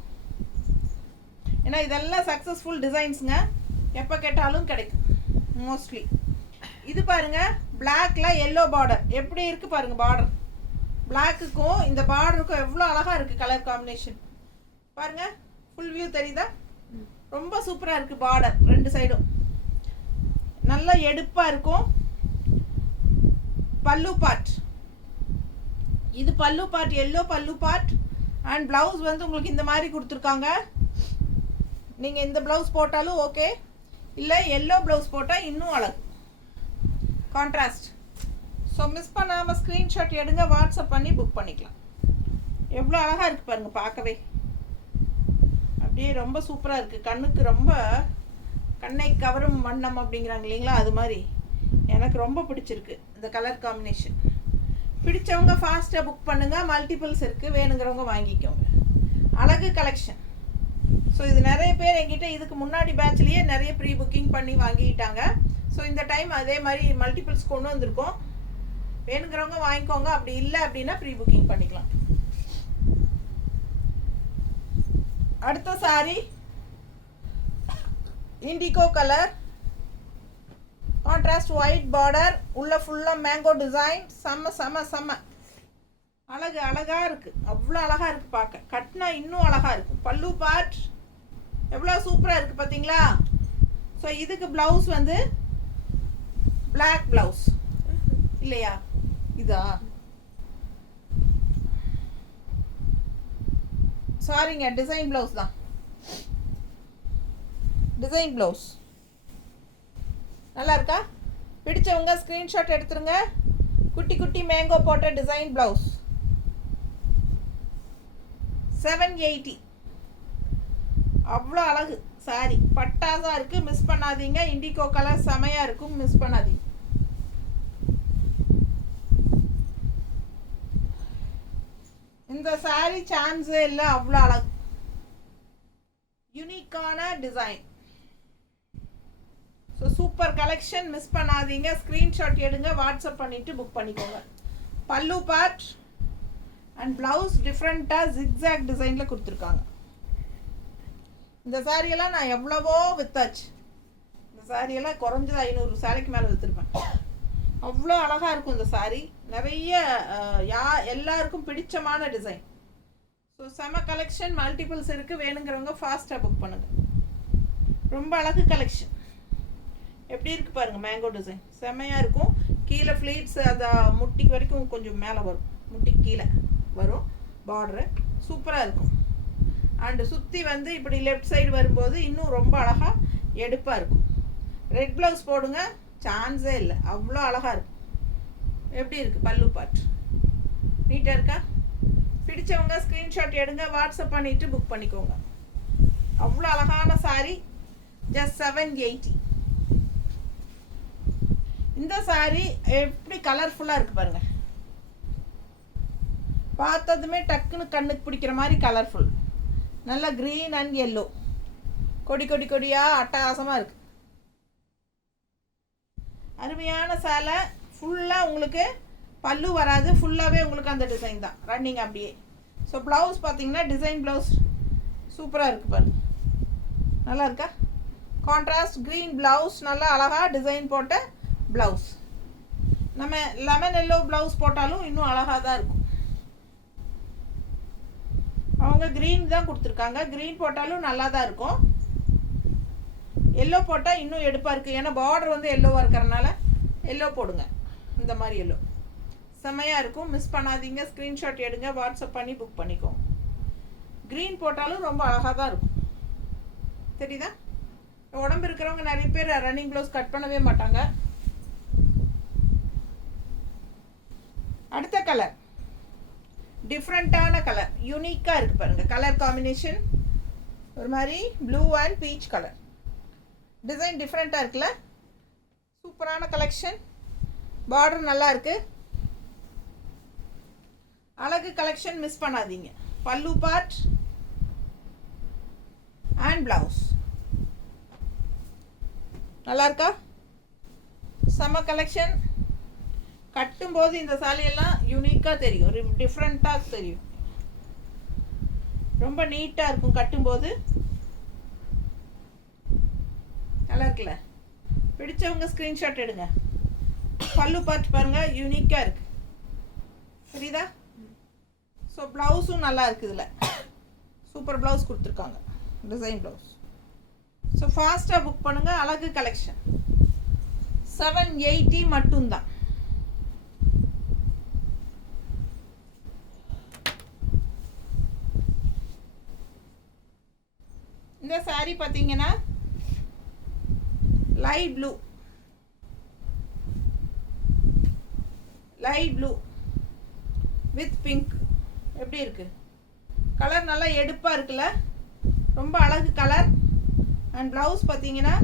ஏன்னா இதெல்லாம் சக்ஸஸ்ஃபுல் டிசைன்ஸுங்க, எப்போ கேட்டாலும் கிடைக்கும் மோஸ்ட்லி. இது பாருங்கள், பிளாக்ல எல்லோ பார்டர் எப்படி இருக்குது பாருங்கள். பார்டர் பிளாக்குக்கும் இந்த பார்டருக்கும் எவ்வளோ அழகாக இருக்குது கலர் காம்பினேஷன் பாருங்க. ஃபுல் வியூ தெரியுதா? ரொம்ப சூப்பராக இருக்குது. பார்டர் ரெண்டு சைடும் நல்லா எடுப்பாக இருக்கும். பல்லு பார்ட், இது பல்லு பார்ட், எல்லோ பல்லு பார்ட் அண்ட் ப்ளவுஸ் வந்து உங்களுக்கு இந்த மாதிரி கொடுத்துருக்காங்க. நீங்கள் இந்த ப்ளவுஸ் போட்டாலும் ஓகே, இல்லை எல்லோ ப்ளவுஸ் போட்டால் இன்னும் அழகு, கான்ட்ராஸ்ட். ஸோ மிஸ் பண்ணாமல் ஸ்க்ரீன்ஷாட் எடுங்க, வாட்ஸ்அப் பண்ணி புக் பண்ணிக்கலாம். எவ்வளோ அழகாக இருக்குது பாருங்கள் பார்க்கவே. அப்படியே ரொம்ப சூப்பராக இருக்குது. கண்ணுக்கு ரொம்ப கண்ணை கவரும் வண்ணம் அப்படிங்கிறாங்க இல்லைங்களா, அது மாதிரி எனக்கு ரொம்ப பிடிச்சிருக்கு இந்த கலர் காம்பினேஷன். பிடிச்சவங்க ஃபாஸ்ட்டாக புக் பண்ணுங்கள். மல்டிபிள்ஸ் இருக்குது, வேணுங்கிறவங்க வாங்கிக்கோங்க. அழகு கலெக்ஷன். ஸோ இது நிறைய பேர் என்கிட்ட இதுக்கு முன்னாடி பேட்ச்லேயே நிறைய ப்ரீ புக்கிங் பண்ணி வாங்கிட்டாங்க. ஸோ இந்த டைம் அதே மாதிரி மல்டிபிள்ஸ் கொண்டு வந்திருக்கோம். வேணுங்கிறவங்க வாங்கிக்கோங்க. அப்படி இல்லை அப்படின்னா ப்ரீ புக்கிங் பண்ணிக்கலாம். அடுத்த sorry indigo colour, contrast white border, உள்ள ஃபுல்லாக மேங்கோ டிசைன். செம்ம செம்ம செம்ம அழகு, அழகாக இருக்குது. அவ்வளோ அழகாக இருக்குது பார்க்க. கட்டினா இன்னும் அழகாக இருக்கும். பல்லு பார்ட் எவ்வளோ சூப்பராக இருக்குது பார்த்தீங்களா? ஸோ இதுக்கு ப்ளவுஸ் வந்து பிளாக் பிளவுஸ் இல்லையா? இதா? சாரிங்க, டிசைன் பிளவுஸ் தான். டிசைன் பிளவுஸ் நல்லா இருக்கா? பிடிச்சவங்க ஸ்க்ரீன்ஷாட் எடுத்துருங்க. குட்டி குட்டி மேங்கோ போட்ட டிசைன் பிளவுஸ் 780. அவ்வளோ அழகு சாரி, பட்டாசா இருக்குது, மிஸ் பண்ணாதீங்க. இண்டிகோ கலர் செமையாக இருக்கும், மிஸ் பண்ணாதீங்க. இந்த சாரி சான்ஸே இல்லை, அவ்வளோ அழகு, யூனிக்கான design. So super collection, miss பண்ணாதீங்க. ஸ்க்ரீன்ஷாட் எடுங்க, வாட்ஸ்அப் பண்ணிவிட்டு புக் பண்ணிக்கோங்க. பல்லு பார்ட் அண்ட் ப்ளவுஸ் டிஃப்ரெண்ட்டாக ஜிக்ஸாக் டிசைனில் கொடுத்துருக்காங்க. இந்த சாரியெல்லாம் நான் எவ்வளவோ விற்றாச்சு. இந்த சாரியெல்லாம் குறைஞ்சது 500 சாரிக்கு மேலே விற்றுருப்பேன். அவ்வளோ அழகாக இருக்கும் இந்த சாரி. நிறைய எல்லாருக்கும் பிடிச்சமான டிசைன். ஸோ செம கலெக்ஷன், மல்டிபிள்ஸ் இருக்குது. வேணுங்கிறவங்க ஃபாஸ்ட்டாக புக் பண்ணுங்கள். ரொம்ப அழகு கலெக்ஷன். எப்படி இருக்குது பாருங்கள், மேங்கோ டிசைன் செம்மையாக இருக்கும். கீழே ஃப்ளீட்ஸ் அந்த முட்டிக்கு வரைக்கும் கொஞ்சம் மேலே வரும், முட்டிக்கு கீழே வரும் பார்டரு, சூப்பராக இருக்கும். அண்டு சுற்றி வந்து இப்படி லெஃப்ட் சைடு வரும்போது இன்னும் ரொம்ப அழகாக எடுப்பாக இருக்கும். ரெட் ப்ளவுஸ் போடுங்க, சான்ஸே இல்லை, அவ்வளோ அழகாக இருக்கும். எப்படி இருக்குது பல்லு பார்ட்? நீட்டாக இருக்கா? பிடிச்சவங்க ஸ்க்ரீன்ஷாட் எடுங்க, வாட்ஸ்அப் பண்ணிவிட்டு புக் பண்ணிக்கோங்க. அவ்வளோ அழகான சாரி, ஜஸ்ட் 780. இந்த சாரி எப்படி கலர்ஃபுல்லாக இருக்குது பாருங்கள். பார்த்ததுமே டக்குன்னு கண்ணுக்கு பிடிக்கிற மாதிரி கலர்ஃபுல். நல்லா க்ரீன் அண்ட் எல்லோ, கொடி கொடி கொடியாக அட்டகாசமாக இருக்குது. அருமையான சேலை. ஃபுல்லாக உங்களுக்கு பல்லு வராது, ஃபுல்லாகவே உங்களுக்கு அந்த டிசைன் தான் ரன்னிங் அப்படியே. ஸோ ப்ளவுஸ் பார்த்தீங்கன்னா டிசைன் ப்ளவுஸ் சூப்பராக இருக்குது பாருங்க. நல்லா இருக்கா? கான்ட்ராஸ்ட் க்ரீன் ப்ளவுஸ், நல்லா அழகாக டிசைன் போட்ட ப்ளவுஸ். நம்ம லெமன் எல்லோ ப்ளவுஸ் போட்டாலும் இன்னும் அழகாக தான் இருக்கும். அவங்க க்ரீன் தான் கொடுத்துருக்காங்க, க்ரீன் போட்டாலும் நல்லா தான் இருக்கும். எல்லோ போட்டால் இன்னும் எடுப்பாக இருக்குது, ஏன்னா பார்டர் வந்து எல்லோவாக இருக்கிறனால எல்லோ போடுங்க. இந்த மாதிரி எல்லோ செம்மையாக இருக்கும், மிஸ் பண்ணாதீங்க. ஸ்க்ரீன்ஷாட் எடுங்க, வாட்ஸ்அப் பண்ணி புக் பண்ணிக்கோங்க. க்ரீன் போட்டாலும் ரொம்ப அழகாக தான் இருக்கும். தெரியுதா? உடம்பு இருக்கிறவங்க நிறைய பேர் ரன்னிங் ப்ளவுஸ் கட் பண்ணவே மாட்டாங்க. அடுத்த கலர் டிஃப்ரெண்ட்டான கலர், யூனிக்காக இருக்குது பாருங்கள். கலர் காம்பினேஷன் ஒரு மாதிரி blue and peach colour. Design டிஃப்ரெண்ட்டாக இருக்குல்ல? சூப்பரான கலெக்ஷன். பார்டர் நல்லா இருக்குது, அழகு கலெக்ஷன், மிஸ் பண்ணாதீங்க. பல்லு பார்ட் அண்ட் ப்ளவுஸ் நல்லா இருக்கா? செம்ம கலெக்ஷன். கட்டும்போது இந்த சாலையெல்லாம் யூனிக்காக தெரியும், டிஃப்ரெண்ட்டாக தெரியும், ரொம்ப நீட்டாக இருக்கும் கட்டும்போது. நல்லா இருக்குல்ல? பிடிச்சவங்க ஸ்க்ரீன்ஷாட் எடுங்க. பல்லு பார்த்து பாருங்கள், யூனிக்காக இருக்குது. புரியுதா? ஸோ ப்ளவுஸும் நல்லா இருக்குது. இதில் சூப்பர் ப்ளவுஸ் கொடுத்துருக்காங்க, டிசைன் ப்ளவுஸ். ஸோ ஃபாஸ்ட்டாக புக் பண்ணுங்கள். அழகு கலெக்ஷன் 780 மட்டும்தான். இந்த சாரி பார்த்தீங்கன்னா லைட் ப்ளூ வித் பிங்க். எப்படி இருக்கு கலர்? நல்லா எடுப்பாக இருக்குல்ல? ரொம்ப அழகு கலர். அண்ட் ப்ளவுஸ் பார்த்தீங்கன்னா,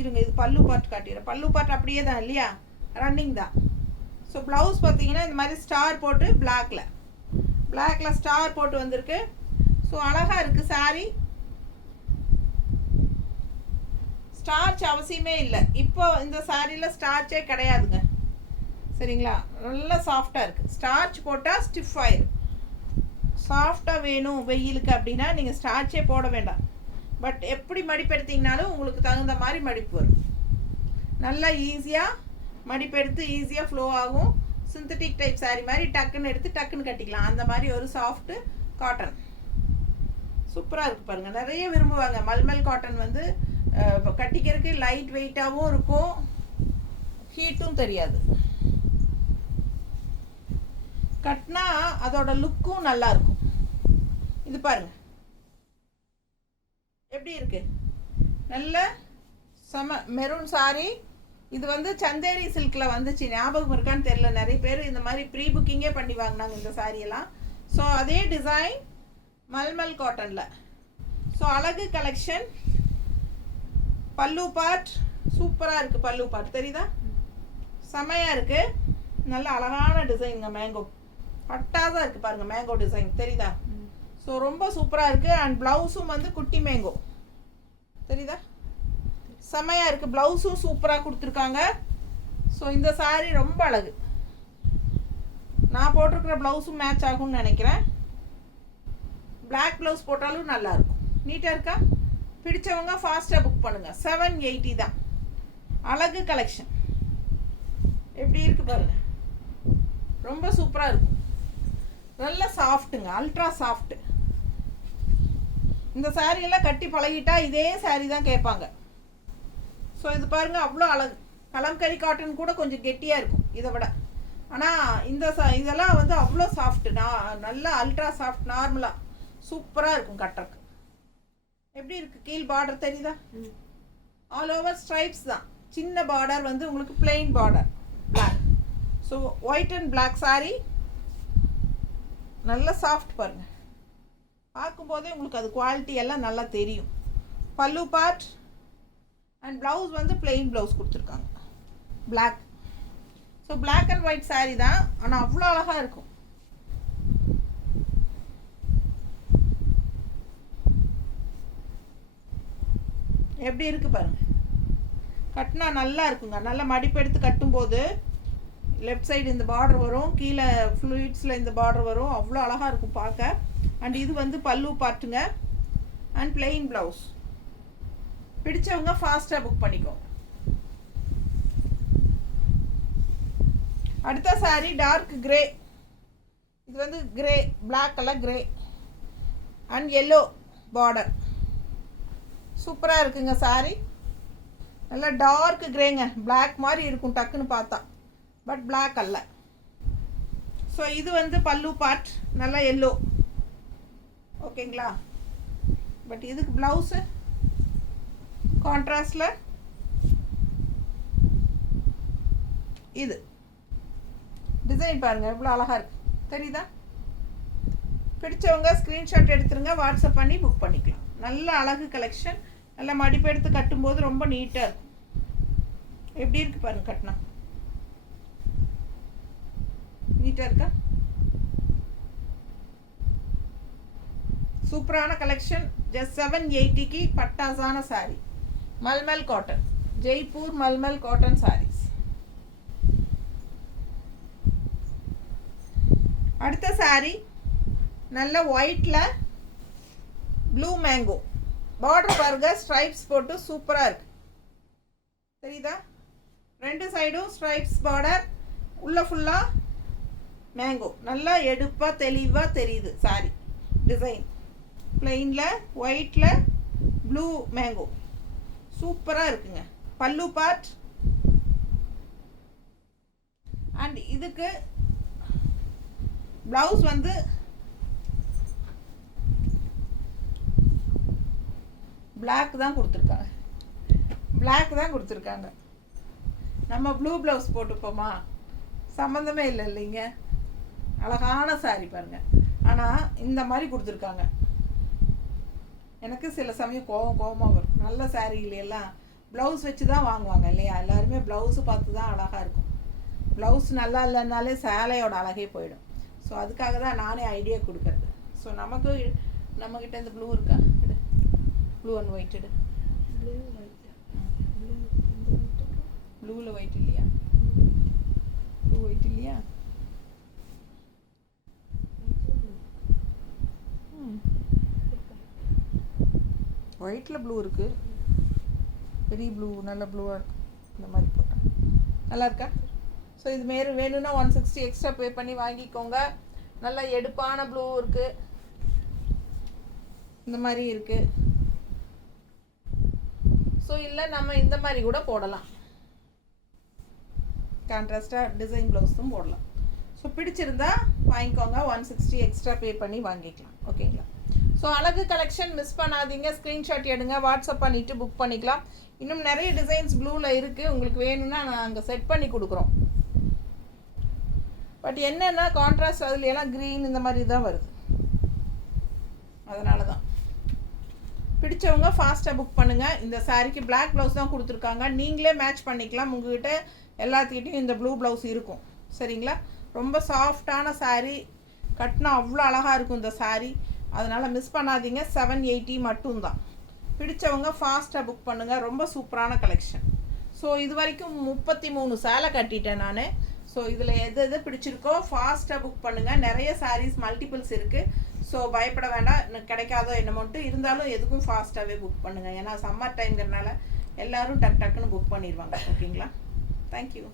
இருங்க இது பல்லு பார்ட் காட்டிடுறேன். பல்லு பார்ட் அப்படியே தான் இல்லையா, ரன்னிங் தான். ஸோ ப்ளவுஸ் பார்த்தீங்கன்னா இந்த மாதிரி ஸ்டார் போட்டு பிளாக்ல ஸ்டார் போட்டு வந்திருக்கு. ஸோ அழகாக இருக்குது சாரி. ஸ்டார்ச் அவசியமே இல்லை, இப்போ இந்த சாரியில் ஸ்டார்ச்சே கிடையாதுங்க. சரிங்களா? நல்லா சாஃப்டாக இருக்குது. ஸ்டார்ச் போட்டால் ஸ்டிஃப் ஆயிடும். சாஃப்டாக வேணும் வெயிலுக்கு அப்படின்னா நீங்கள் ஸ்டார்ச்சே போட வேண்டாம். பட் எப்படி மடிப்பெடுத்திங்கனாலும் உங்களுக்கு தகுந்த மாதிரி மடிப்பு வரும். நல்லா ஈஸியாக மடிப்பெடுத்து ஈஸியாக ஃப்ளோ ஆகும். சிந்தட்டிக் டைப் சாரி மாதிரி டக்குன்னு எடுத்து டக்குன்னு கட்டிக்கலாம். அந்த மாதிரி ஒரு சாஃப்ட்டு காட்டன் சூப்பராக இருக்குது பாருங்கள். நிறைய விரும்புவாங்க. மல்மல் காட்டன் வந்து கட்டிக்கிறதுக்கு லைட் வெயிட்டாகவும் இருக்கும், ஹீட்டும் தெரியாது. கட்டினா அதோட லுக்கும் நல்லா இருக்கும். இது பாருங்க எப்படி இருக்கு, நல்ல செம மெரூன் சாரி. இது வந்து சந்தேரி சில்கில் வந்துச்சு, ஞாபகம் இருக்கான்னு தெரியல. நிறைய பேர் இந்த மாதிரி ப்ரீ புக்கிங்கே பண்ணி வாங்கினாங்க இந்த சாரியெல்லாம். ஸோ அதே டிசைன் மல்மல் காட்டனில். ஸோ அழகு கலெக்ஷன். பல்லு பார்ட் சூப்பராக இருக்குது. பல்லு பார்ட் தெரியுதா, செமையாக இருக்குது. நல்ல அழகான டிசைனுங்க. மேங்கோ பட்டாதான் இருக்குது பாருங்கள், மேங்கோ டிசைன் தெரியுதா. ஸோ ரொம்ப சூப்பராக இருக்குது. அண்ட் ப்ளவுஸும் வந்து குட்டி மேங்கோ தெரியுதா, செமையாக இருக்குது. ப்ளவுஸும் சூப்பராக கொடுத்துருக்காங்க. ஸோ இந்த சாரீ ரொம்ப அழகு. நான் போட்டிருக்கிற ப்ளவுஸும் மேட்ச் ஆகும்னு நினைக்கிறேன். பிளாக் ப்ளவுஸ் போட்டாலும் நல்லாயிருக்கும். நீட்டாக இருக்கா? பிடிச்சவங்க ஃபாஸ்ட்டாக புக் பண்ணுங்கள். 780 தான். அழகு கலெக்ஷன் எப்படி இருக்குது பாருங்க, ரொம்ப சூப்பராக இருக்கும். நல்ல சாஃப்ட்டுங்க, அல்ட்ரா சாஃப்ட்டு. இந்த சாரியெல்லாம் கட்டி பழகிட்டா இதே சாரீ தான் கேட்பாங்க. ஸோ இது பாருங்கள் அவ்வளோ அழகு. கலம்கரி காட்டன் கூட கொஞ்சம் கெட்டியாக இருக்கும் இதை விட. ஆனால் இதெல்லாம் வந்து அவ்வளோ சாஃப்ட்டு. நல்லா அல்ட்ரா சாஃப்ட், நார்மலாக சூப்பராக இருக்கும் கட்டுறக்கு. எப்படி இருக்குது, கீழ் பார்டர் தெரியுதா, ஆல் ஓவர் ஸ்ட்ரைப்ஸ் தான். சின்ன பார்டர் வந்து உங்களுக்கு plain border black. So white and black sari, நல்ல சாஃப்ட் பாருங்கள். பார்க்கும்போதே உங்களுக்கு அது குவாலிட்டி எல்லாம் நல்லா தெரியும். பல்லு பார்ட் அண்ட் ப்ளவுஸ் வந்து பிளெயின் ப்ளவுஸ் கொடுத்துருக்காங்க, black. So black and white sari தான், ஆனால் அவ்வளோ அழகாக இருக்கும். எப்படி இருக்குது பாருங்கள், கட்டினா நல்லா இருக்குங்க. நல்லா மடிப்பு எடுத்து கட்டும்போது லெஃப்ட் சைடு இந்த பார்டர் வரும், கீழே ஃப்ளூயிட்ஸில் இந்த பார்டர் வரும். அவ்வளோ அழகாக இருக்கும் பார்க்க. அண்ட் இது வந்து பல்லு பார்ட்டுங்க அண்ட் பிளெயின் ப்ளவுஸ். பிடிச்சவங்க ஃபாஸ்ட்டாக புக் பண்ணிக்கோங்க. அடுத்த சாரீ டார்க் கிரே. இது வந்து grey, black colour grey and yellow border. சூப்பராக இருக்குங்க சாரீ. நல்லா டார்க் கிரேங்க, பிளாக் மாதிரி இருக்கும் டக்குன்னு பார்த்தா, பட் பிளாக் அல்ல. ஸோ இது வந்து பல்லு பார்ட் நல்லா எல்லோ, ஓகேங்களா. பட் இதுக்கு ப்ளவுஸு கான்ட்ராஸ்டில் இது டிசைன் பாருங்கள் எவ்வளோ அழகாக இருக்குது தெரியுதா. பிடிச்சவங்க ஸ்க்ரீன்ஷாட் எடுத்துருங்க, வாட்ஸ்அப் பண்ணி புக் பண்ணிக்கலாம். நல்ல அழகு கலெக்ஷன். நல்லா மடிப்பு எடுத்து கட்டும்போது ரொம்ப நீட்டாக இருக்கும். எப்படி இருக்குது பாருங்கள், கட்டினா நீட்டாக இருக்கா. சூப்பரான கலெக்ஷன். ஜஸ்ட் 780க்கு பட்டாசான சாரீ. Mulmul cotton, Jaipur mulmul cotton saris. அடுத்த சாரீ நல்ல ஒயிட்டில் ப்ளூ மேங்கோ பார்டர் பாருங்க, ஸ்ட்ரைப்ஸ் போட்டு சூப்பராக இருக்கு தெரியுதா. ரெண்டு சைடும் ஸ்ட்ரைப்ஸ் பார்டர், உள்ள ஃபுல்லாக மேங்கோ. நல்லா எடுப்பாக தெளிவாக தெரியுது சாரி டிசைன். பிளெயினில் ஒயிட்டில் ப்ளூ மேங்கோ சூப்பராக இருக்குங்க. பல்லு பார்ட் அண்ட் இதுக்கு ப்ளவுஸ் வந்து பிளாக் தான் கொடுத்துருக்காங்க, பிளாக் தான் கொடுத்துருக்காங்க. நம்ம ப்ளூ ப்ளவுஸ் போட்டுப்போமா, சம்மந்தமே இல்லை இல்லைங்க. அழகான சாரி பாருங்கள். ஆனால் இந்த மாதிரி கொடுத்துருக்காங்க. எனக்கு சில சமயம் கோவமாக வரும். நல்ல சாரியிலெல்லாம் ப்ளவுஸ் வச்சு தான் வாங்குவாங்க இல்லையா, எல்லாருமே ப்ளவுஸு பார்த்து தான் அழகாக இருக்கும். ப்ளவுஸ் நல்லா இல்லைன்னாலே சேலையோட அழகே போயிடும். ஸோ அதுக்காக தான் நானே ஐடியா கொடுக்குறது. ஸோ நம்மக்கிட்ட இந்த ப்ளூ இருக்கா, எடு ப்ளூ அண்ட் ஒயிட் எடு. ப்ளூவில் ஒயிட் இல்லையா, ப்ளூ ஒயிட் இல்லையா. ஒயிட்டில் ப்ளூ இருக்குது, பெரிய ப்ளூ, நல்ல ப்ளூவாக இருக்குது. இந்த மாதிரி போட்டேன் நல்லா இருக்கா. ஸோ இது மாரி வேணும்னா 160 எக்ஸ்ட்ரா பே பண்ணி வாங்கிக்கோங்க. நல்லா எடுப்பான ப்ளூ இருக்குது, இந்த மாதிரி இருக்குது. ஸோ இல்லை நம்ம இந்த மாதிரி கூட போடலாம். கான்ட்ராஸ்டாக டிசைன் ப்ளவுஸும் போடலாம். ஸோ பிடிச்சிருந்தா வாங்கிக்கோங்க, 160 எக்ஸ்ட்ரா பே பண்ணி வாங்கிக்கலாம். ஓகேங்களா? ஸோ அழகு கலெக்ஷன் மிஸ் பண்ணாதீங்க, ஸ்க்ரீன்ஷாட் எடுங்க, வாட்ஸ்அப் பண்ணிவிட்டு புக் பண்ணிக்கலாம். இன்னும் நிறைய டிசைன்ஸ் ப்ளூவில் இருக்குது, உங்களுக்கு வேணும்னா நான் அங்கே செட் பண்ணி கொடுக்குறோம். பட் என்னென்னா கான்ட்ராஸ்ட் அதில் எல்லாம் க்ரீன் இந்த மாதிரி தான் வருது, அதனால தான். பிடிச்சவங்க ஃபாஸ்ட்டாக புக் பண்ணுங்கள். இந்த சாரீக்கு பிளாக் ப்ளவுஸ் தான் கொடுத்துருக்காங்க, நீங்களே மேட்ச் பண்ணிக்கலாம். உங்கள்கிட்ட எல்லாத்துக்கிட்டையும் இந்த ப்ளூ ப்ளவுஸ் இருக்கும். சரிங்களா? ரொம்ப சாஃப்டான சாரீ, கட்டினா அவ்வளோ அழகாக இருக்கும் இந்த சாரீ. அதனால் மிஸ் பண்ணாதீங்க. 780 மட்டும்தான். பிடிச்சவங்க ஃபாஸ்ட்டாக புக் பண்ணுங்கள். ரொம்ப சூப்பரான கலெக்ஷன். ஸோ இது வரைக்கும் 33 சேலை கட்டிட்டேன் நான். ஸோ இதில் எது எது பிடிச்சிருக்கோ ஃபாஸ்ட்டாக புக் பண்ணுங்கள். நிறைய சாரீஸ் மல்டிபிள்ஸ் இருக்குது. ஸோ பயப்பட வேண்டாம், எனக்கு கிடைக்காதோ என்னமோன்ட்டு. இருந்தாலும் எதுக்கும் ஃபாஸ்ட்டாகவே புக் பண்ணுங்கள். ஏன்னா சம்மர் டைம்ங்கிறனால எல்லோரும் டக்குன்னு புக் பண்ணிடுவாங்க. ஓகேங்களா? தேங்க்யூ.